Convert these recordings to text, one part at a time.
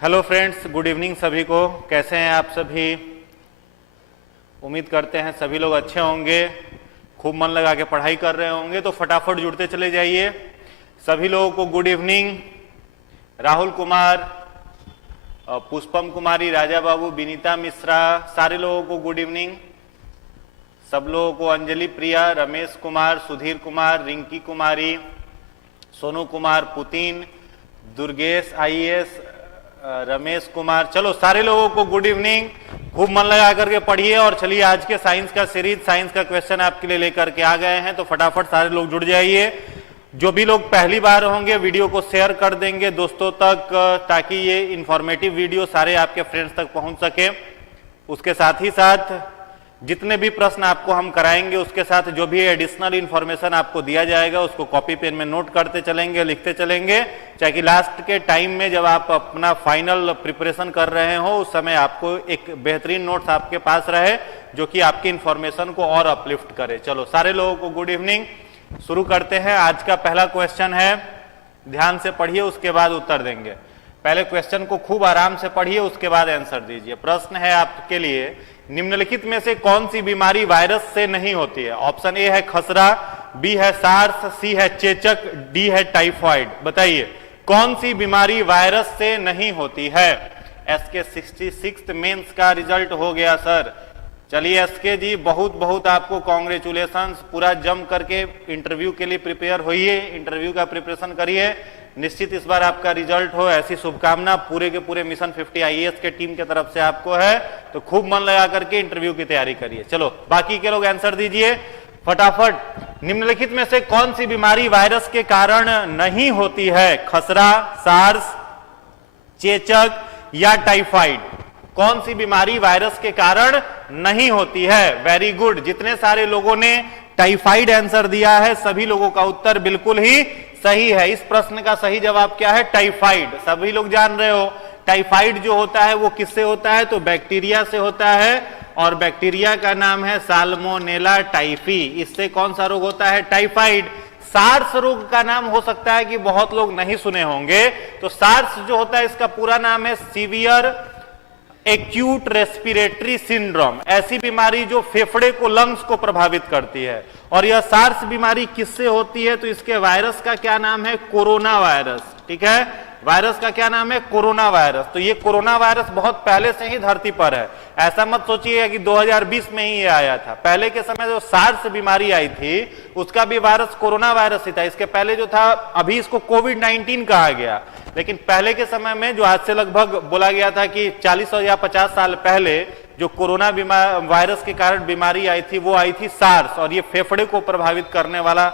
Hello friends, good evening सभी को। कैसे हैं आप सभी? उम्मीद करते हैं सभी लोग अच्छे होंगे, खूब मन लगा के पढ़ाई कर रहे होंगे। तो फटाफट जुड़ते चले जाइए। सभी लोगों को गुड इवनिंग। राहुल कुमार, पुष्पम कुमारी, राजा बाबू, विनीता मिश्रा, सारे लोगों को गुड इवनिंग। सब लोगों को अंजलि प्रिया, रमेश कुमार, सुधीर कुमार, रिंकी कुमारी, सोनू कुमार, पुतिन, दुर्गेश आईएएस, रमेश कुमार, चलो सारे लोगों को गुड इवनिंग। खूब मन लगा करके पढ़िए। और चलिए आज के साइंस का सीरीज, साइंस का क्वेश्चन आपके लिए लेकर के आ गए हैं। तो फटाफट सारे लोग जुड़ जाइए। जो भी लोग पहली बार होंगे वीडियो को शेयर कर देंगे दोस्तों तक, ताकि ये इंफॉर्मेटिव वीडियो सारे आपके फ्रेंड्स तक पहुंच सके। उसके साथ ही साथ जितने भी प्रश्न आपको हम कराएंगे, उसके साथ जो भी एडिशनल इंफॉर्मेशन आपको दिया जाएगा उसको कॉपी पेन में नोट करते चलेंगे, लिखते चलेंगे, ताकि लास्ट के टाइम में जब आप अपना फाइनल प्रिपरेशन कर रहे हो उस समय आपको एक बेहतरीन नोट्स आपके पास रहे जो कि आपकी इंफॉर्मेशन को और अपलिफ्ट करे। चलो सारे लोगों को गुड इवनिंग। शुरू करते हैं। आज का पहला क्वेश्चन है, ध्यान से पढ़िए, उसके बाद उत्तर देंगे। पहले क्वेश्चन को खूब आराम से पढ़िए, उसके बाद आंसर दीजिए। प्रश्न है आपके लिए, निम्नलिखित में से कौन सी बीमारी वायरस से नहीं होती है? ऑप्शन ए है खसरा, बी है सार्स, सी है चेचक, डी है टाइफाइड। बताइए कौन सी बीमारी वायरस से नहीं होती है? एसके 66 मेंस का रिजल्ट हो गया सर। चलिए एसके जी, बहुत बहुत आपको कॉन्ग्रेचुलेशंस। पूरा जम करके इंटरव्यू के लिए प्रिपेयर होइए, इंटरव्यू का प्रिपरेशन करिए। निश्चित इस बार आपका रिजल्ट हो, ऐसी शुभकामना पूरे के पूरे मिशन 50 आईएएस के टीम के तरफ से आपको है। तो खूब मन लगा करके इंटरव्यू की तैयारी करिए। चलो बाकी के लोग आंसर दीजिए फटाफट। निम्नलिखित में से कौन सी बीमारी वायरस के कारण नहीं होती है? खसरा, सार्स, चेचक या टाइफाइड? कौन सी बीमारी वायरस के कारण नहीं होती है? Very good. जितने सारे लोगों ने टाइफाइड आंसर दिया है सभी लोगों का उत्तर बिल्कुल ही सही है। इस प्रश्न का सही जवाब क्या है? टाइफाइड। सभी लोग जान रहे हो टाइफाइड जो होता है वो किससे होता है? तो बैक्टीरिया से होता है, और बैक्टीरिया का नाम है साल्मोनेला टाइफी। इससे कौन सा रोग होता है? टाइफाइड। सार्स रोग का नाम हो सकता है कि बहुत लोग नहीं सुने होंगे। तो सार्स जो होता है इसका पूरा नाम है सीवियर एक्यूट रेस्पिरेटरी सिंड्रोम। ऐसी बीमारी जो फेफड़े को, लंग्स को प्रभावित करती है। और यह सार्स बीमारी किससे होती है? तो इसके वायरस का क्या नाम है? Corona virus. ठीक है, वायरस का क्या नाम है? Corona virus. तो ये कोरोना वायरस बहुत पहले से ही धरती पर है। ऐसा मत सोचिए कि 2020 में ही ये आया था। पहले के समय जो सार्स बीमारी आई थी उसका भी वायरस कोरोना वायरस ही था। इसके पहले जो था, अभी इसको कोविड-19 कहा गया, लेकिन पहले के समय में जो आज से लगभग बोला गया था कि 40 या 50 साल पहले जो कोरोना वायरस के कारण बीमारी आई थी वो आई थी सार्स। और ये फेफड़े को प्रभावित करने वाला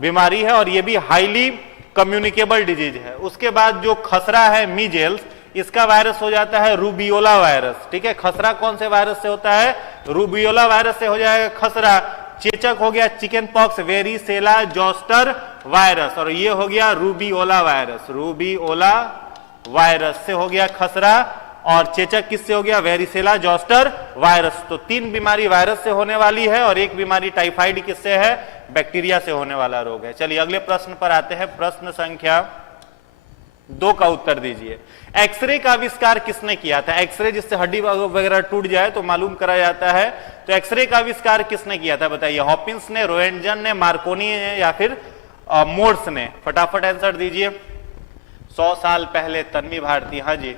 बीमारी है, और ये भी हाईली कम्युनिकेबल डिजीज है। उसके बाद जो खसरा है, मीजल्स, इसका वायरस हो जाता है रूबियोला वायरस। ठीक है, खसरा कौन से वायरस से होता है? रूबियोला वायरस से हो जाएगा खसरा। चेचक हो गया chicken pox, varicella zoster virus, और ये हो गया रूबियोला वायरस। रूबियोला वायरस से हो गया खसरा, और चेचक किससे हो गया? Varicella zoster virus. तो 3 बीमारी वायरस से होने वाली है, और एक बीमारी टाइफाइड किससे है? बैक्टीरिया से होने वाला रोग है। चलिए अगले प्रश्न पर आते हैं। प्रश्न संख्या 2 का उत्तर दीजिए। एक्सरे का आविष्कार किसने किया था? एक्सरे जिससे हड्डी वगैरह टूट जाए तो मालूम करा जाता है। तो एक्सरे का आविष्कार किसने किया था? बताइए। हॉपिंस ने, रोएंटजन ने, मार्कोनी ने, या फिर मोर्स ने? फटाफट आंसर दीजिए। 100 साल पहले तन्वी भारती। हाँ जी,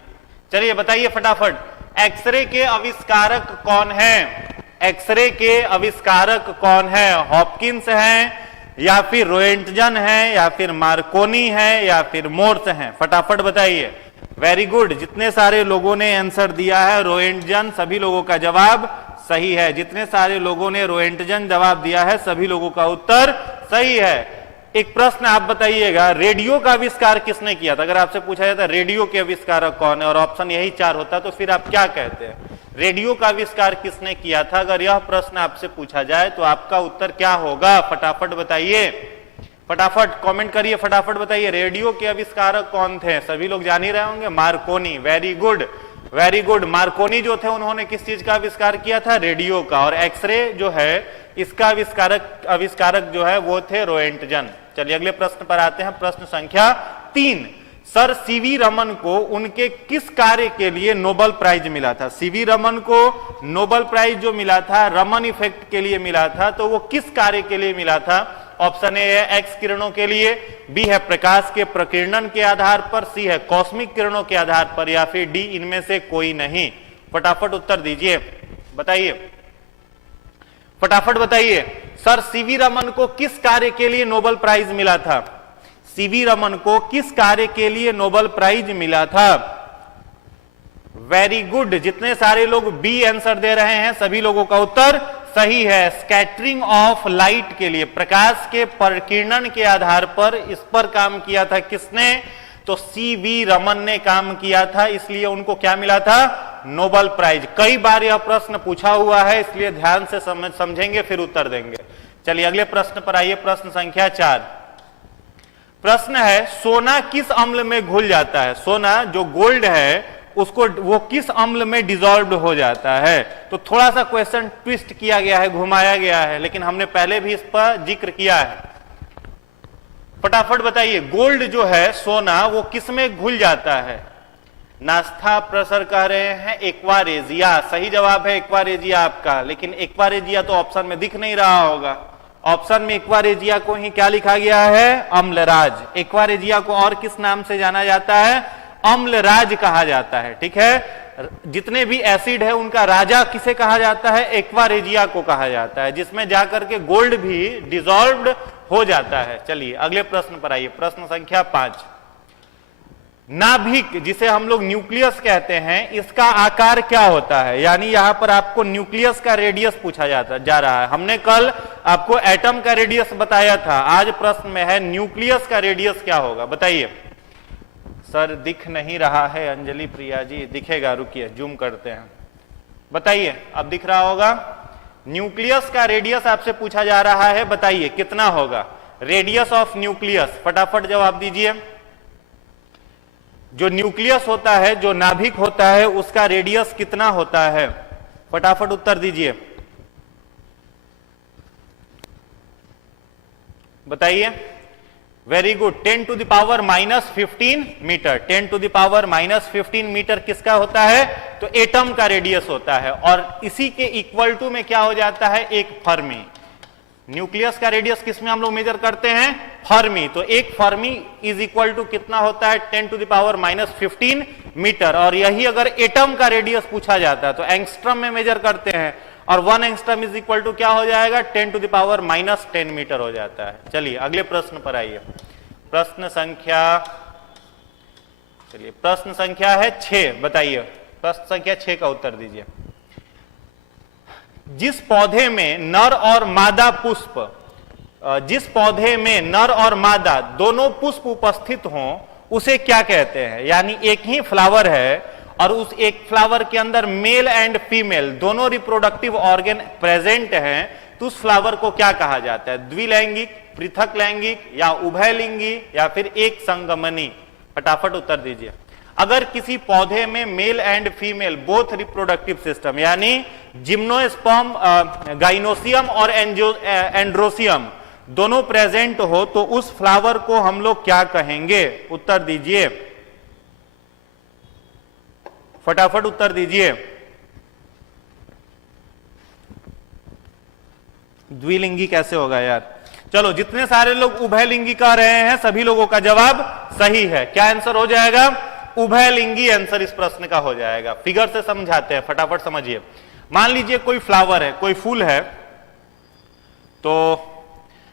चलिए बताइए फटाफट। एक्सरे के आविष्कारक कौन है? एक्सरे के आविष्कारक कौन है? हॉपकिंस हैं, या फिर रोएंटजन है, या फिर मार्कोनी है, या फिर मोर्स हैं? फटाफट बताइए। Very good. जितने सारे लोगों ने आंसर दिया है रोएंटजन, सभी लोगों का जवाब सही है। जितने सारे लोगों ने रोएंटजन जवाब दिया है सभी लोगों का उत्तर सही है। एक प्रश्न आप बताइएगा, रेडियो का आविष्कार किसने किया था? अगर आपसे पूछा जाता है रेडियो के आविष्कारक कौन है और ऑप्शन यही 4 होता तो फिर आप क्या कहते हैं? रेडियो का आविष्कार किसने किया था? अगर यह प्रश्न आपसे पूछा जाए तो आपका उत्तर क्या होगा? फटाफट बताइए, फटाफट कमेंट करिए, फटाफट बताइए। रेडियो के आविष्कारक कौन थे? सभी लोग जान ही रहे होंगे, Markovnikov. Very good, very good. Markovnikov जो थे उन्होंने किस चीज का आविष्कार किया था? रेडियो का। और एक्सरे जो है इसका आविष्कारक जो है वो थे रोएंटजन। चलिए अगले प्रश्न पर आते हैं। प्रश्न संख्या 3। सर सीवी रमन को उनके किस कार्य के लिए नोबेल प्राइज मिला था? सीवी रमन को नोबेल प्राइज जो मिला था रमन इफेक्ट के लिए मिला था, तो वो किस कार्य के लिए मिला था? ऑप्शन ए है एक्स किरणों के लिए, बी है प्रकाश के प्रकीर्णन के आधार पर, सी है कॉस्मिक किरणों के आधार पर, या फिर डी इनमें से कोई नहीं। फटाफट उत्तर दीजिए, बताइए, फटाफट बताइए। सर सीवी रमन को किस कार्य के लिए नोबेल प्राइज मिला था? सीवी रमन को किस कार्य के लिए नोबेल प्राइज मिला था? वेरी गुड, जितने सारे लोग बी आंसर दे रहे हैं सभी लोगों का उत्तर सही है। स्कैटरिंग ऑफ लाइट के लिए, प्रकाश के प्रकीर्णन के आधार पर इस पर काम किया था किसने? तो सीवी रमन ने काम किया था, इसलिए उनको क्या मिला था? Nobel prize. कई बार यह प्रश्न पूछा हुआ है, इसलिए ध्यान से समझेंगे फिर उत्तर देंगे। चलिए अगले प्रश्न पर आइए, प्रश्न संख्या 4। प्रश्न है सोना किस अम्ल में घुल जाता है? सोना जो गोल्ड है उसको वो किस अम्ल में डिसॉल्व्ड हो जाता है? तो थोड़ा सा क्वेश्चन ट्विस्ट किया गया है, घुमाया गया है, लेकिन हमने पहले भी इस पर जिक्र किया है। फटाफट बताइए, गोल्ड जो है सोना वो किस में घुल जाता है? नास्था प्रोफेसर कह रहे हैं एक्वारेजिया। सही जवाब है एक्वारेजिया आपका, लेकिन एक्वारेजिया तो ऑप्शन में दिख नहीं रहा होगा। ऑप्शन में एक्वारेजिया को ही क्या लिखा गया है? अम्लराज। एक्वारेजिया को और किस नाम से जाना जाता है? अम्लराज कहा जाता है। ठीक है, जितने भी एसिड है उनका राजा किसे कहा जाता है? एक्वारेजिया को कहा जाता है, जिसमें जाकर के गोल्ड भी डिसॉल्व्ड हो जाता है। चलिए अगले प्रश्न पर आइए, प्रश्न संख्या 5। नाभिक जिसे हम लोग न्यूक्लियस कहते हैं, इसका आकार क्या होता है? यानी यहां पर आपको न्यूक्लियस का रेडियस पूछा जा रहा है। हमने कल आपको एटम का रेडियस बताया था, आज प्रश्न में है न्यूक्लियस का रेडियस क्या होगा? बताइए। सर दिख नहीं रहा है अंजलि प्रिया जी, दिखेगा, रुकिए जूम करते हैं। बताइए, अब दिख रहा होगा। न्यूक्लियस का रेडियस आपसे पूछा जा रहा है, बताइए कितना होगा रेडियस ऑफ न्यूक्लियस? फटाफट जवाब दीजिए। जो न्यूक्लियस होता है, जो नाभिक होता है, उसका रेडियस कितना होता है? फटाफट उत्तर दीजिए, बताइए। Very good, 10 to the power -15 metre. 10 to the power -15 metre किसका होता है? तो एटम का रेडियस होता है, और इसी के इक्वल टू में क्या हो जाता है? एक फर्मी। न्यूक्लियस का रेडियस किसमें हम लोग मेजर करते हैं? फर्मी। तो एक फर्मी इज इक्वल टू कितना होता है? 10 टू द पावर -15 मीटर। और यही अगर एटम का रेडियस पूछा जाता है तो एंगस्ट्रम में मेजर करते हैं, और 1 एंगस्ट्रम इज इक्वल टू क्या हो जाएगा? 10 टू द पावर -10 मीटर हो जाता है। चलिए अगले प्रश्न पर आइए, प्रश्न संख्या, चलिए प्रश्न संख्या है 6। बताइए, प्रश्न संख्या 6 का उत्तर दीजिए। जिस पौधे में नर और मादा पुष्प, जिस पौधे में नर और मादा दोनों पुष्प उपस्थित हों उसे क्या कहते हैं? यानी एक ही फ्लावर है और उस एक फ्लावर के अंदर मेल एंड फीमेल दोनों रिप्रोडक्टिव ऑर्गन प्रेजेंट हैं, तो उस फ्लावर को क्या कहा जाता है? द्विलैंगिक, पृथक लैंगिक, या उभयलिंगी, या फिर एक संगमनी? फटाफट उत्तर दीजिए। अगर किसी पौधे में male and female both reproductive system यानी जिम्नोस्पर्म, गाइनोसियम और एंड्रोसियम दोनों प्रेजेंट हो तो उस फ्लावर को हम लोग क्या कहेंगे? उत्तर दीजिए, फटाफट उत्तर दीजिए। द्विलिंगी कैसे होगा यार? चलो, जितने सारे लोग उभयलिंगी कह रहे हैं सभी लोगों का जवाब सही है। क्या आंसर हो जाएगा? उभयलिंगी आंसर इस प्रश्न का हो जाएगा। फिगर से समझाते हैं, फटाफट समझिए। मान लीजिए कोई फ्लावर है, कोई फूल है, तो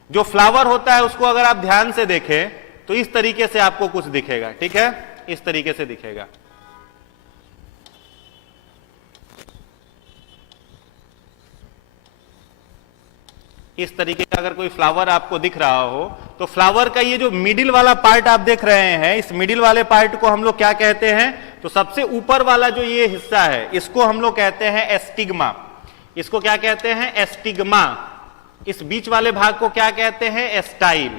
जो फ्लावर होता है उसको अगर आप ध्यान से देखें तो इस तरीके से आपको कुछ दिखेगा। ठीक है, इस तरीके से दिखेगा। इस तरीके का अगर कोई फ्लावर आपको दिख रहा हो तो फ्लावर का ये जो मिडिल वाला पार्ट आप देख रहे हैं, इस मिडिल वाले पार्ट को हम लोग क्या कहते हैं? तो सबसे ऊपर वाला जो ये हिस्सा है इसको हम लोग कहते हैं एस्टिग्मा। इसको क्या कहते हैं? एस्टिग्मा। इस बीच वाले भाग को क्या कहते हैं? एस्टाइल।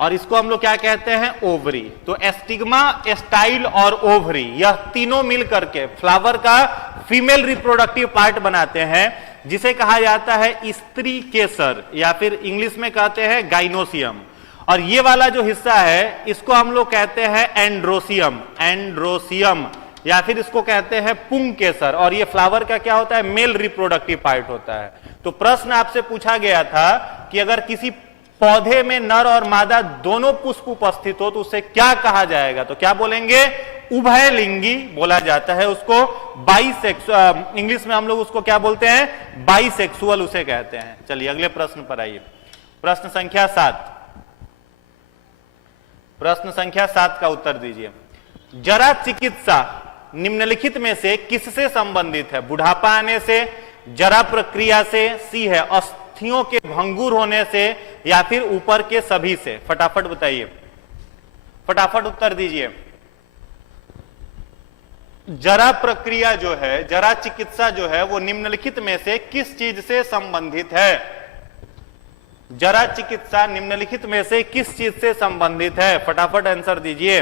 और इसको हम लोग क्या कहते हैं? ओवरी। तो एस्टिग्मा, एस्टाइल और ओवरी, यह तीनों मिलकर के फ्लावर का फीमेल रिप्रोडक्टिव पार्ट बनाते हैं, जिसे कहा जाता है स्त्री केसर, या फिर इंग्लिश में कहते हैं गाइनोसियम। और ये वाला जो हिस्सा है इसको हम लोग कहते हैं एंड्रोसियम, एंड्रोसियम, या फिर इसको कहते हैं पुंकेसर। और ये फ्लावर का क्या होता है, मेल रिप्रोडक्टिव पार्ट होता है। तो प्रश्न आपसे पूछा गया था कि अगर किसी पौधे में नर और मादा दोनों पुष्प उपस्थित हो तो उसे क्या कहा जाएगा, तो क्या बोलेंगे, उभयलिंगी बोला जाता है उसको, बाइसेक्सुअल, इंग्लिश में हम लोग उसको क्या बोलते हैं, बाइसेक्सुअल उसे कहते हैं। चलिए अगले प्रश्न पर आइए, प्रश्न संख्या 7, प्रश्न संख्या 7 का उत्तर दीजिए। जरा चिकित्सा निम्नलिखित में से किससे संबंधित है, बुढ़ापा आने से, जरा प्रक्रिया से, सी है अस्थियों के भंगुर होने से, या फिर ऊपर के सभी से। फटाफट बताइए, फटाफट उत्तर दीजिए। जरा प्रक्रिया जो है, जरा चिकित्सा जो है वो निम्नलिखित में से किस चीज से संबंधित है, जरा चिकित्सा निम्नलिखित में से किस चीज से संबंधित है, फटाफट आंसर दीजिए।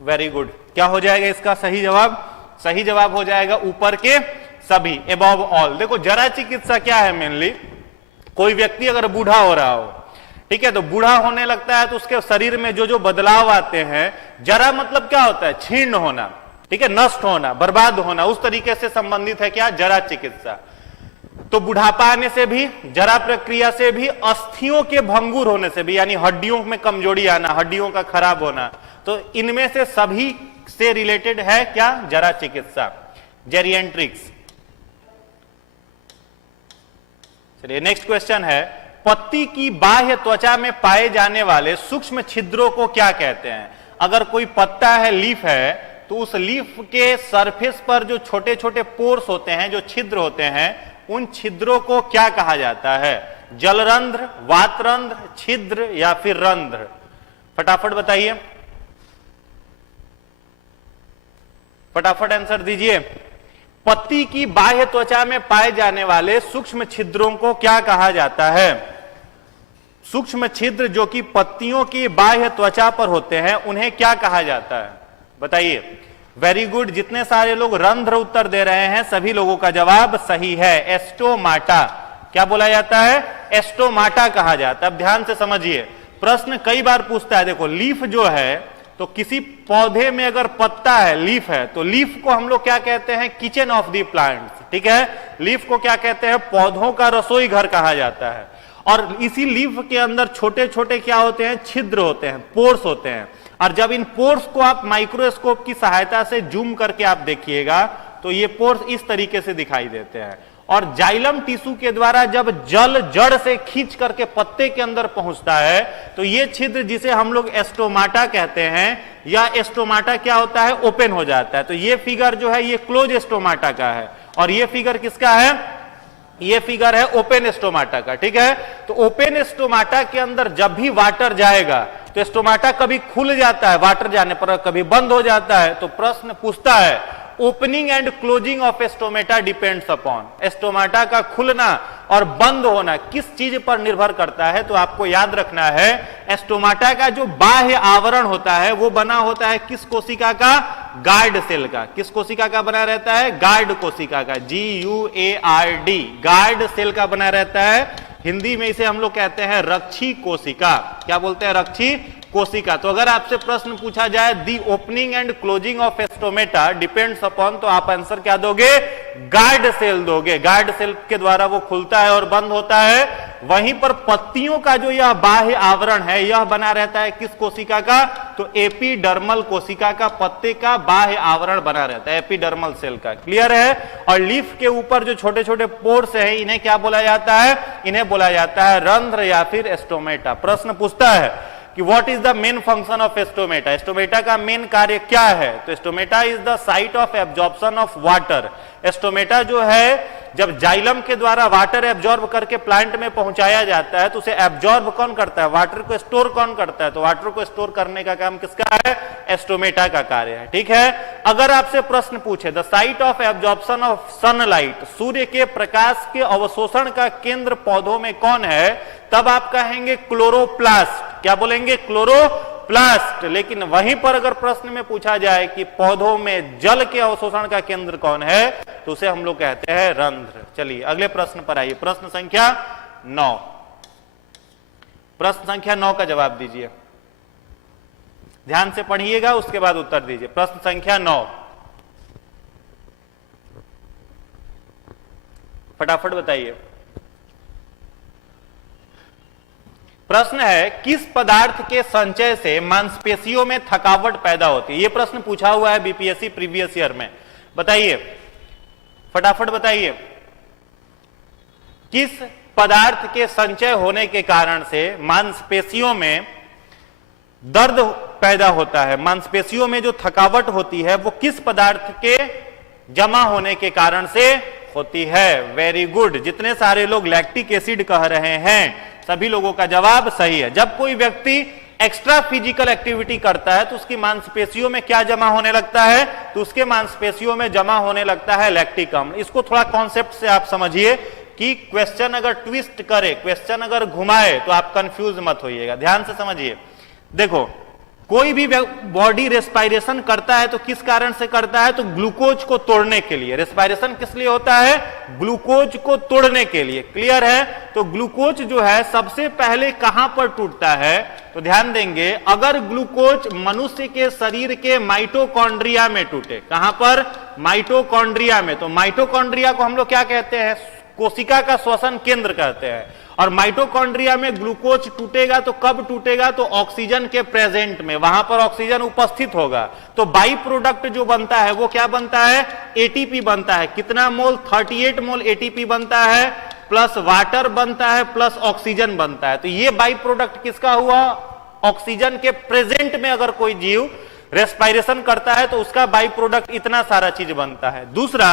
वेरी गुड, क्या हो जाएगा इसका सही जवाब, सही जवाब हो जाएगा ऊपर के सभी, एबव ऑल। देखो जरा चिकित्सा क्या है, मेनली कोई व्यक्ति अगर बूढ़ा हो रहा हो, ठीक है, तो बूढ़ा होने लगता है तो उसके शरीर में जो जो बदलाव आते हैं, जरा मतलब क्या होता है, छीर्ण होना, ठीक है, नष्ट होना, बर्बाद होना, उस तरीके से संबंधित है क्या, जरा चिकित्सा। तो बुढ़ापा आने से भी, जरा प्रक्रिया से भी, अस्थियों के भंगुर होने से भी, यानी हड्डियों में कमजोरी आना, हड्डियों का खराब होना, तो इनमें से सभी से रिलेटेड है क्या, जरा चिकित्सा, जेरिएंट्रिक्स। चलिए नेक्स्ट क्वेश्चन है, पत्ती की बाह्य त्वचा में पाए जाने वाले सूक्ष्म छिद्रों को क्या कहते हैं। अगर कोई पत्ता है, लीफ है, तो उस लीफ के सरफेस पर जो छोटे छोटे पोर्स होते हैं, जो छिद्र होते हैं, उन छिद्रों को क्या कहा जाता है, जलरंध्र, वातरंध्र, छिद्र या फिर रंध्र। फटाफट बताइए, फटाफट आंसर दीजिए। पत्ती की बाह्य त्वचा में पाए जाने वाले सूक्ष्म छिद्रों को क्या कहा जाता है, सूक्ष्म छिद्र जो कि पत्तियों की बाह्य त्वचा पर होते हैं उन्हें क्या कहा जाता है, बताइए। वेरी गुड, जितने सारे लोग रंध्र उत्तर दे रहे हैं सभी लोगों का जवाब सही है, एस्टोमाटा। क्या बोला जाता है, एस्टोमाटा कहा जाता है। अब ध्यान से समझिए, प्रश्न कई बार पूछता है, देखो लीफ जो है, तो किसी पौधे में अगर पत्ता है, लीफ है, तो लीफ को हम लोग क्या कहते हैं, किचन ऑफ दी प्लांट्स, ठीक है, लीफ को क्या कहते हैं, पौधों का रसोई घर कहा जाता है। और इसी लीफ के अंदर छोटे छोटे क्या होते हैं, छिद्र होते हैं, पोर्स होते हैं। और जब इन पोर्स को आप माइक्रोस्कोप की सहायता से जूम करके आप देखिएगा तो ये पोर्स इस तरीके से दिखाई देते हैं। और जाइलम टिश्यू के द्वारा जब जल जड़ से खींच करके पत्ते के अंदर पहुंचता है तो ये छिद्र जिसे हम लोग एस्टोमाटा कहते हैं, या एस्टोमाटा क्या होता है, ओपन हो जाता है। तो ये फिगर जो है ये क्लोज एस्टोमाटा का है, और ये फिगर किसका है, ये फिगर है ओपन एस्टोमाटा का, ठीक है। तो ओपन एस्टोमाटा के अंदर जब भी वाटर जाएगा तो एस्टोमाटा कभी खुल जाता है वाटर जाने पर, कभी बंद हो जाता है। तो प्रश्न पूछता है, opening and closing of stomata depends upon, stomata का खुलना और बंद होना किस चीज पर निर्भर करता है। तो आपको याद रखना है, एस्टोमाटा का जो बाह्य आवरण होता है वो बना होता है किस कोशिका का, गार्ड सेल का। किस कोशिका का बना रहता है, गार्ड कोशिका का, GUARD, गार्ड सेल का बना रहता है। हिंदी में इसे हम लोग कहते हैं रक्षी कोशिका। क्या बोलते हैं, रक्षी कोशिका। तो अगर आपसे प्रश्न पूछा जाए the opening and closing of stomata depends upon, तो आप आंसर क्या दोगे, गार्ड सेल दोगे। गार्ड सेल के द्वारा वो खुलता है और बंद होता है। वहीं पर पत्तियों का जो यह बाह्य आवरण है यह बना रहता है किस कोशिका का, तो एपिडर्मल कोशिका का, पत्ते का बाह्य आवरण बना रहता है, एपिडर्मल सेल का। क्लियर है। और लीफ के ऊपर जो छोटे छोटे पोर्स है इन्हें क्या बोला जाता है, इन्हें बोला जाता है रंध्र या फिर एस्टोमेटा। प्रश्न पूछता है कि what is the main function of stomata, stomata का मेन कार्य क्या है। तो stomata is the site of absorption of water. Stomata जो है जब जाइलम के द्वारा वाटर एब्जॉर्ब करके प्लांट में पहुंचाया जाता है तो उसे एब्जॉर्ब कौन करता है, वाटर को स्टोर कौन करता है, तो वाटर को स्टोर करने का काम किसका है, एस्टोमेटा का कार्य है, ठीक है। अगर आपसे प्रश्न पूछे the site of absorption of sunlight, सूर्य के प्रकाश के अवशोषण का केंद्र पौधों में कौन है, तब आप कहेंगे क्लोरोप्लास्ट। क्या बोलेंगे, क्लोरोप्लास्ट। क्लोरोप्लास्ट। लेकिन वहीं पर अगर प्रश्न में पूछा जाए कि पौधों में जल के अवशोषण का केंद्र कौन है, तो उसे हम लोग कहते हैं रंध्र। चलिए अगले प्रश्न पर आइए, प्रश्न संख्या 9। प्रश्न संख्या 9 का जवाब दीजिए, ध्यान से पढ़िएगा, उसके बाद उत्तर दीजिए। प्रश्न संख्या 9, फटाफट बताइए। प्रश्न है, किस पदार्थ के संचय से मांसपेशियों में थकावट पैदा होती है? यह प्रश्न पूछा हुआ है बीपीएससी प्रीवियस ईयर में। बताइए, फटाफट बताइए, किस पदार्थ के संचय होने के कारण से मांसपेशियों में दर्द पैदा होता है, मांसपेशियों में जो थकावट होती है वो किस पदार्थ के जमा होने के कारण से होती है? वेरी गुड, जितने सारे लोग लैक्टिक एसिड कह रहे हैं सभी लोगों का जवाब सही है। जब कोई व्यक्ति एक्स्ट्रा फिजिकल एक्टिविटी करता है तो उसकी मांसपेशियों में क्या जमा होने लगता है? तो उसके मांसपेशियों में जमा होने लगता है लैक्टिक अम्ल। इसको थोड़ा कॉन्सेप्ट से आप समझिए कि क्वेश्चन अगर ट्विस्ट करे, क्वेश्चन अगर घुमाए तो आप कंफ्यूज मत होइएगा, ध्यान से समझिए। देखो, कोई भी बॉडी रेस्पायरेशन करता है तो किस कारण से करता है? तो ग्लूकोज को तोड़ने के लिए। रेस्पायरेशन किस लिए होता है? ग्लूकोज को तोड़ने के लिए। क्लियर है? तो ग्लूकोज जो है सबसे पहले कहां पर टूटता है? तो ध्यान देंगे, अगर ग्लूकोज मनुष्य के शरीर के माइटोकॉन्ड्रिया में टूटे, कहां पर? माइटोकॉन्ड्रिया में। तो माइटोकॉन्ड्रिया को हम लोग क्या कहते हैं? कोशिका का श्वसन केंद्र कहते हैं। और माइटोकॉन्ड्रिया में ग्लूकोज टूटेगा तो कब टूटेगा? तो ऑक्सीजन के प्रेजेंट में, वहां पर ऑक्सीजन उपस्थित होगा। तो बाई प्रोडक्ट जो बनता है वो क्या बनता है? एटीपी बनता है। कितना मोल? 38 मोल एटीपी बनता है, प्लस वाटर बनता है, प्लस ऑक्सीजन बनता है। तो ये बाई प्रोडक्ट किसका हुआ? ऑक्सीजन के प्रेजेंट में अगर कोई जीव रेस्पायरेशन करता है तो उसका बाई प्रोडक्ट इतना सारा चीज बनता है। दूसरा,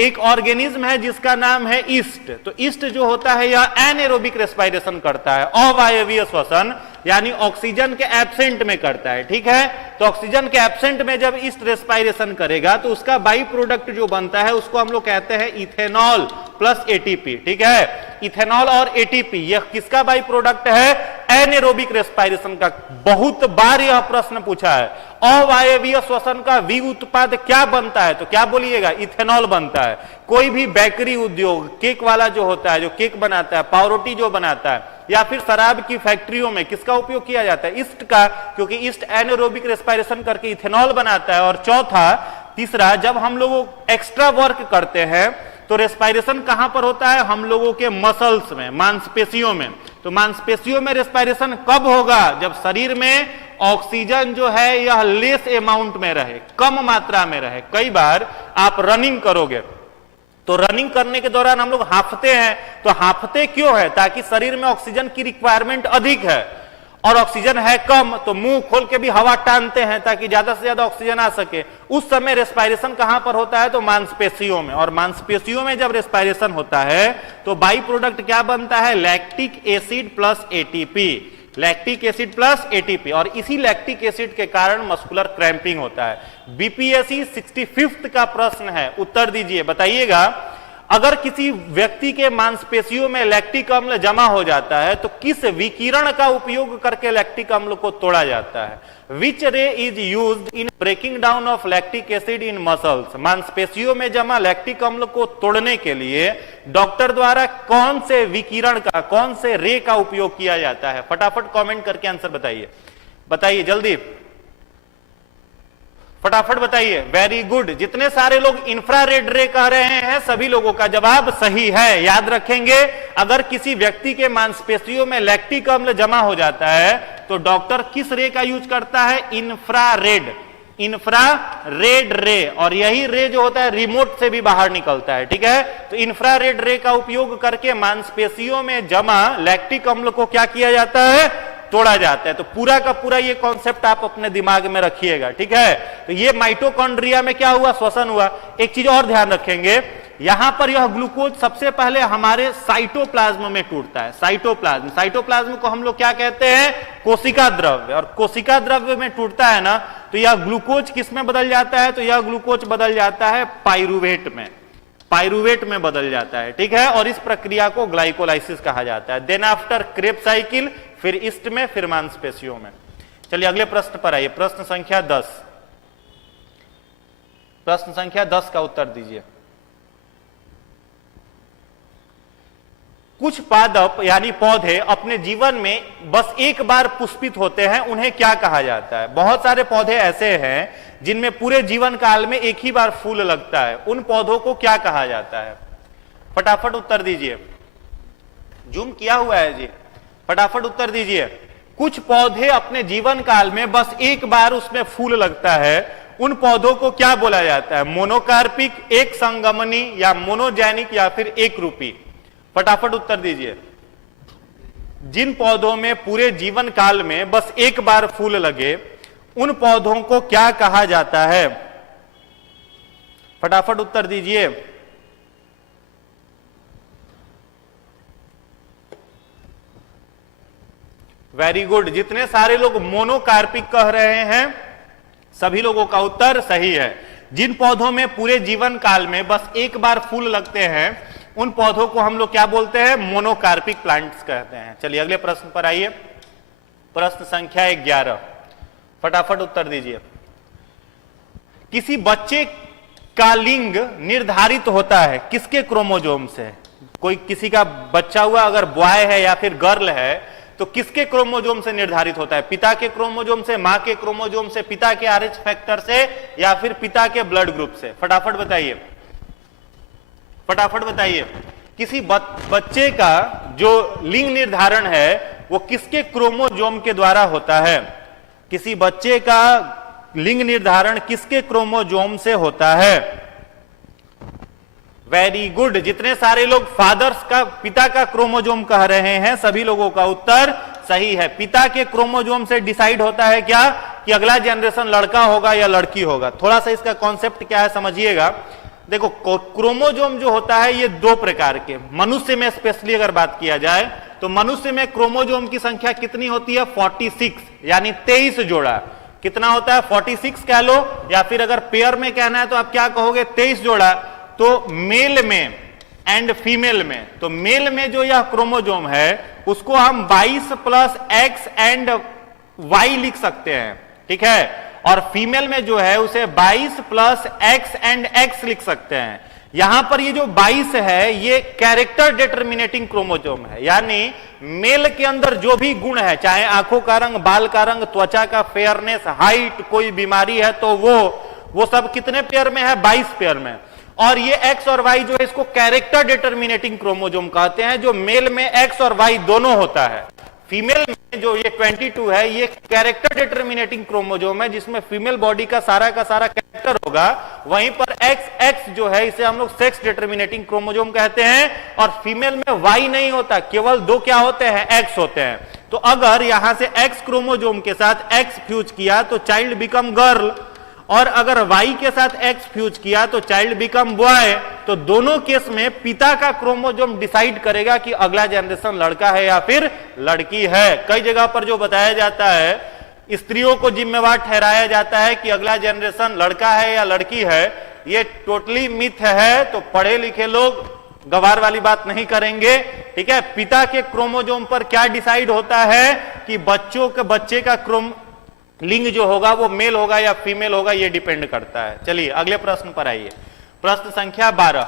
एक ऑर्गेनिज्म है जिसका नाम है ईस्ट। तो ईस्ट जो होता है यह एनाएरोबिक रेस्पायरेशन करता है, अवायवीय श्वसन, यानी ऑक्सीजन के एब्सेंट में करता है। ठीक है? तो ऑक्सीजन के एब्सेंट में जब ईस्ट रेस्पायरेशन करेगा तो उसका बाई प्रोडक्ट जो बनता है उसको हम लोग कहते हैं इथेनॉल प्लस एटीपी। ठीक है? इथेनॉल और एटीपी यह किसका बाई प्रोडक्ट है? एनाएरोबिक रेस्पायरेशन का। बहुत बार यह प्रश्न पूछा है, अवायवीय श्वसन का विउत्पाद क्या बनता है? तो क्या बोलिएगा? इथेनॉल बनता है। कोई भी बेकरी उद्योग, केक वाला जो होता है, जो केक बनाता है, पावरोटी जो बनाता है, या फिर शराब की फैक्ट्रियों में किसका उपयोग किया जाता है? ईस्ट का, क्योंकि ईस्ट एनाएरोबिक रेस्पायरेशन करके इथेनॉल बनाता है। और चौथा, तीसरा, जब हम लोग एक्स्ट्रा वर्क करते हैं तो रेस्पायरेशन कहां पर होता है? हम लोगों के मसल्स में, मांसपेशियों में। तो मांसपेशियों में रेस्पायरेशन कब होगा? जब शरीर में ऑक्सीजन जो है यह लेस अमाउंट में रहे, कम मात्रा में रहे। कई बार आप रनिंग करोगे तो रनिंग करने के दौरान हम लोग हांफते हैं। तो हांफते क्यों है? ताकि शरीर में ऑक्सीजन की रिक्वायरमेंट अधिक है और ऑक्सीजन है कम, तो मुंह खोल के भी हवा टानते हैं ताकि ज्यादा से ज्यादा ऑक्सीजन आ सके। उस समय रेस्पायरेशन कहां पर होता है? तो मांसपेशियों में। और मांसपेशियों में जब रेस्पायरेशन होता है तो बाई प्रोडक्ट क्या बनता है? Lactic acid plus ATP. Lactic acid plus ATP. और इसी लैक्टिक एसिड के कारण मस्कुलर क्रैम्पिंग होता है। बीपीएससी 65th का प्रश्न है, उत्तर दीजिए, बताइएगा। अगर किसी व्यक्ति के मांसपेशियों में लैक्टिक अम्ल जमा हो जाता है तो किस विकिरण का उपयोग करके लैक्टिक अम्ल को तोड़ा जाता है? Which ray is used in breaking down of lactic acid in muscles? मांसपेशियों में जमा लैक्टिक अम्ल को तोड़ने के लिए डॉक्टर द्वारा कौन से विकिरण का, कौन से रे का उपयोग किया जाता है? फटाफट कमेंट करके आंसर बताइए, बताइए जल्दी, फटाफट बताइए। वेरी गुड, जितने सारे लोग इंफ्रारेड रे कह रहे हैं सभी लोगों का जवाब सही है। याद रखेंगे, अगर किसी व्यक्ति के मांसपेशियों में लैक्टिक अम्ल जमा हो जाता है तो डॉक्टर किस रे का यूज करता है? इंफ्रारेड, इंफ्रारेड रे। और यही रे जो होता है रिमोट से भी बाहर निकलता है। ठीक है? तो इंफ्रारेड रे का उपयोग करके मांसपेशियों में जमा लैक्टिक अम्ल को क्या किया जाता है? तोड़ा जाता है। तो पूरा का पूरा ये कॉन्सेप्ट आप अपने दिमाग में रखिएगा। ठीक है? तो ये माइटोकॉन्ड्रिया में क्या हुआ? श्वसन हुआ। एक चीज और ध्यान रखेंगे, यहां पर यह ग्लूकोज सबसे पहले हमारे साइटोप्लाज्म में टूटता है। साइटोप्लाज्म, साइटोप्लाज्म को हम लोग क्या कहते हैं? कोशिका द्रव्य। और कोशिका द्रव्य में टूटता है ना, तो यह ग्लूकोज किस में बदल जाता है? तो यह ग्लूकोज बदल जाता है पाइरुवेट में, पाइरुवेट में बदल जाता है। ठीक है? और इस प्रक्रिया को ग्लाइकोलाइसिस कहा जाता है। देन आफ्टर क्रेब्स साइकिल, फिर ईस्ट में, फिर मांसपेशियों में। चलिए अगले प्रश्न पर आइए। प्रश्न संख्या 10, प्रश्न संख्या 10 का उत्तर दीजिए। कुछ पादप यानी पौधे अपने जीवन में बस एक बार पुष्पित होते हैं, उन्हें क्या कहा जाता है? बहुत सारे पौधे ऐसे हैं जिनमें पूरे जीवन काल में एक ही बार फूल लगता है, उन पौधों को क्या कहा जाता है? फटाफट उत्तर दीजिए। जूम किया हुआ है जी, फटाफट उत्तर दीजिए। कुछ पौधे अपने जीवन काल में बस एक बार उसमें फूल लगता है, उन पौधों को क्या बोला जाता है? मोनोकार्पिक, एक संगमनी, या मोनोजेनिक, या फिर एक रूपी? फटाफट उत्तर दीजिए। जिन पौधों में पूरे जीवन काल में बस एक बार फूल लगे, उन पौधों को क्या कहा जाता है? फटाफट उत्तर दीजिए। वेरी गुड, जितने सारे लोग मोनोकार्पिक कह रहे हैं सभी लोगों का उत्तर सही है। जिन पौधों में पूरे जीवन काल में बस एक बार फूल लगते हैं, उन पौधों को हम लोग क्या बोलते हैं? मोनोकार्पिक प्लांट्स कहते हैं। चलिए अगले प्रश्न पर आइए। प्रश्न संख्या 11, फटाफट उत्तर दीजिए। किसी बच्चे का लिंग निर्धारित होता है किसके क्रोमोजोम से? कोई किसी का बच्चा हुआ अगर बॉय है या फिर गर्ल है तो किसके क्रोमोजोम से निर्धारित होता है? पिता के क्रोमोजोम से, मां के क्रोमोजोम से, पिता के RH फैक्टर से, या फिर पिता के ब्लड ग्रुप से? फटाफट बताइए, फटाफट बताइए। किसी बच्चे का जो लिंग निर्धारण है वो किसके क्रोमोजोम के द्वारा होता है? किसी बच्चे का लिंग निर्धारण किसके क्रोमोजोम से होता है? वेरी गुड, जितने सारे लोग फादर्स का, पिता का क्रोमोजोम कह रहे हैं सभी लोगों का उत्तर सही है। पिता के क्रोमोजोम से डिसाइड होता है क्या कि अगला जनरेशन लड़का होगा या लड़की होगा। थोड़ा सा इसका कॉन्सेप्ट क्या है समझिएगा। देखो, क्रोमोजोम जो होता है ये दो प्रकार के, मनुष्य में स्पेशली अगर बात किया जाए तो मनुष्य में क्रोमोजोम की संख्या कितनी होती है? 46, यानी 23 जोड़ा। कितना होता है? 46 कह लो, या फिर अगर पेयर में कहना है तो आप क्या कहोगे? 23 जोड़ा। तो मेल में एंड फीमेल में, तो मेल में जो यह क्रोमोजोम है उसको हम 22 प्लस एक्स एंड वाई लिख सकते हैं, ठीक है। और फीमेल में जो है उसे 22 प्लस एक्स एंड एक्स लिख सकते हैं। यहां पर ये जो 22 है ये कैरेक्टर डिटर्मिनेटिंग क्रोमोजोम है, यानी मेल के अंदर जो भी गुण है, चाहे आंखों का रंग, बाल का रंग, त्वचा का फेयरनेस, हाइट, कोई बीमारी है तो वो सब कितने पेयर में है? 22 पेयर में। और ये एक्स और वाई जो है इसको कैरेक्टर डिटर्मिनेटिंग क्रोमोजोम कहते हैं, जो मेल में एक्स और वाई दोनों होता है। फीमेल में जो ये 22 है ये कैरेक्टर डिटर्मिनेटिंग क्रोमोजोम है, जिसमें फीमेल बॉडी का सारा कैरेक्टर होगा। वहीं पर एक्स जो है इसे हम लोग सेक्स डिटर्मिनेटिंग क्रोमोजोम कहते हैं। और फीमेल में वाई नहीं होता, केवल दो क्या होते हैं? एक्स होते हैं। तो अगर यहां से एक्स क्रोमोजोम के साथ एक्स फ्यूज किया तो चाइल्ड बिकम गर्ल, और अगर वाई के साथ एक्स फ्यूज किया तो चाइल्ड बिकम बॉय। तो दोनों केस में पिता का क्रोमोजोम डिसाइड करेगा कि अगला जनरेशन लड़का है या फिर लड़की है। कई जगह पर जो बताया जाता है, स्त्रियों को जिम्मेवार ठहराया जाता है कि अगला जनरेशन लड़का है या लड़की है, ये टोटली मिथ है। तो पढ़े लिखे लोग गवार वाली बात नहीं करेंगे, ठीक है। पिता के क्रोमोजोम पर क्या डिसाइड होता है कि बच्चे का लिंग जो होगा वो मेल होगा या फीमेल होगा, ये डिपेंड करता है। चलिए अगले प्रश्न पर आइए। प्रश्न संख्या 12,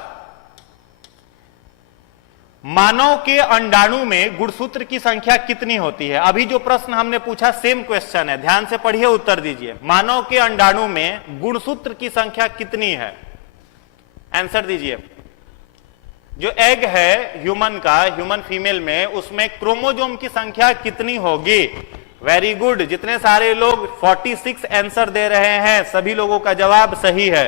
मानव के अंडाणु में गुणसूत्र की संख्या कितनी होती है? अभी जो प्रश्न हमने पूछा सेम क्वेश्चन है, ध्यान से पढ़िए, उत्तर दीजिए। मानव के अंडाणु में गुणसूत्र की संख्या कितनी है? आंसर दीजिए। जो एग है ह्यूमन फीमेल में, उसमें क्रोमोजोम की संख्या कितनी होगी? वेरी गुड, जितने सारे लोग 46 आंसर दे रहे हैं सभी लोगों का जवाब सही है।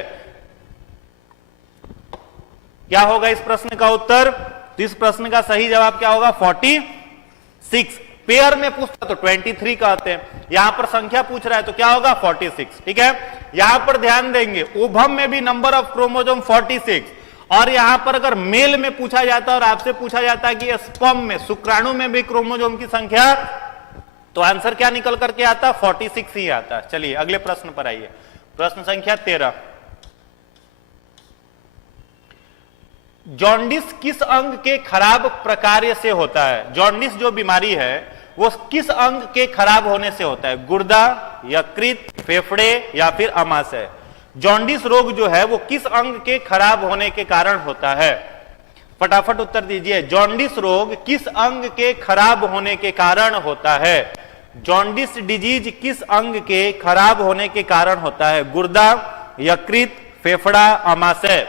क्या होगा इस प्रश्न का उत्तर? तो इस प्रश्न का सही जवाब क्या होगा? 46। पेयर में पूछता तो 23 कहते हैं, यहां पर संख्या पूछ रहा है तो क्या होगा? 46, ठीक है। यहां पर ध्यान देंगे, ओवम में भी नंबर ऑफ क्रोमोजोम 46, और यहां पर अगर मेल में पूछा जाता और आपसे पूछा जाता कि स्पर्म में, शुक्राणु में भी क्रोमोजोम की संख्या, तो आंसर क्या निकल करके आता? 46 ही आता। चलिए अगले प्रश्न पर आइए। प्रश्न संख्या 13, जॉन्डिस किस अंग के खराब प्रकार से होता है? जॉन्डिस जो बीमारी है वो किस अंग के खराब होने से होता है? गुर्दा, यकृत, फेफड़े या फिर आमाशय। जॉन्डिस रोग जो है वो किस अंग के खराब होने के कारण होता है? फटाफट उत्तर दीजिए। जॉन्डिस रोग किस अंग के खराब होने के कारण होता है? जॉन्डिस डिजीज किस अंग के खराब होने के कारण होता है? गुर्दा, यकृत, फेफड़ा, आमाशय।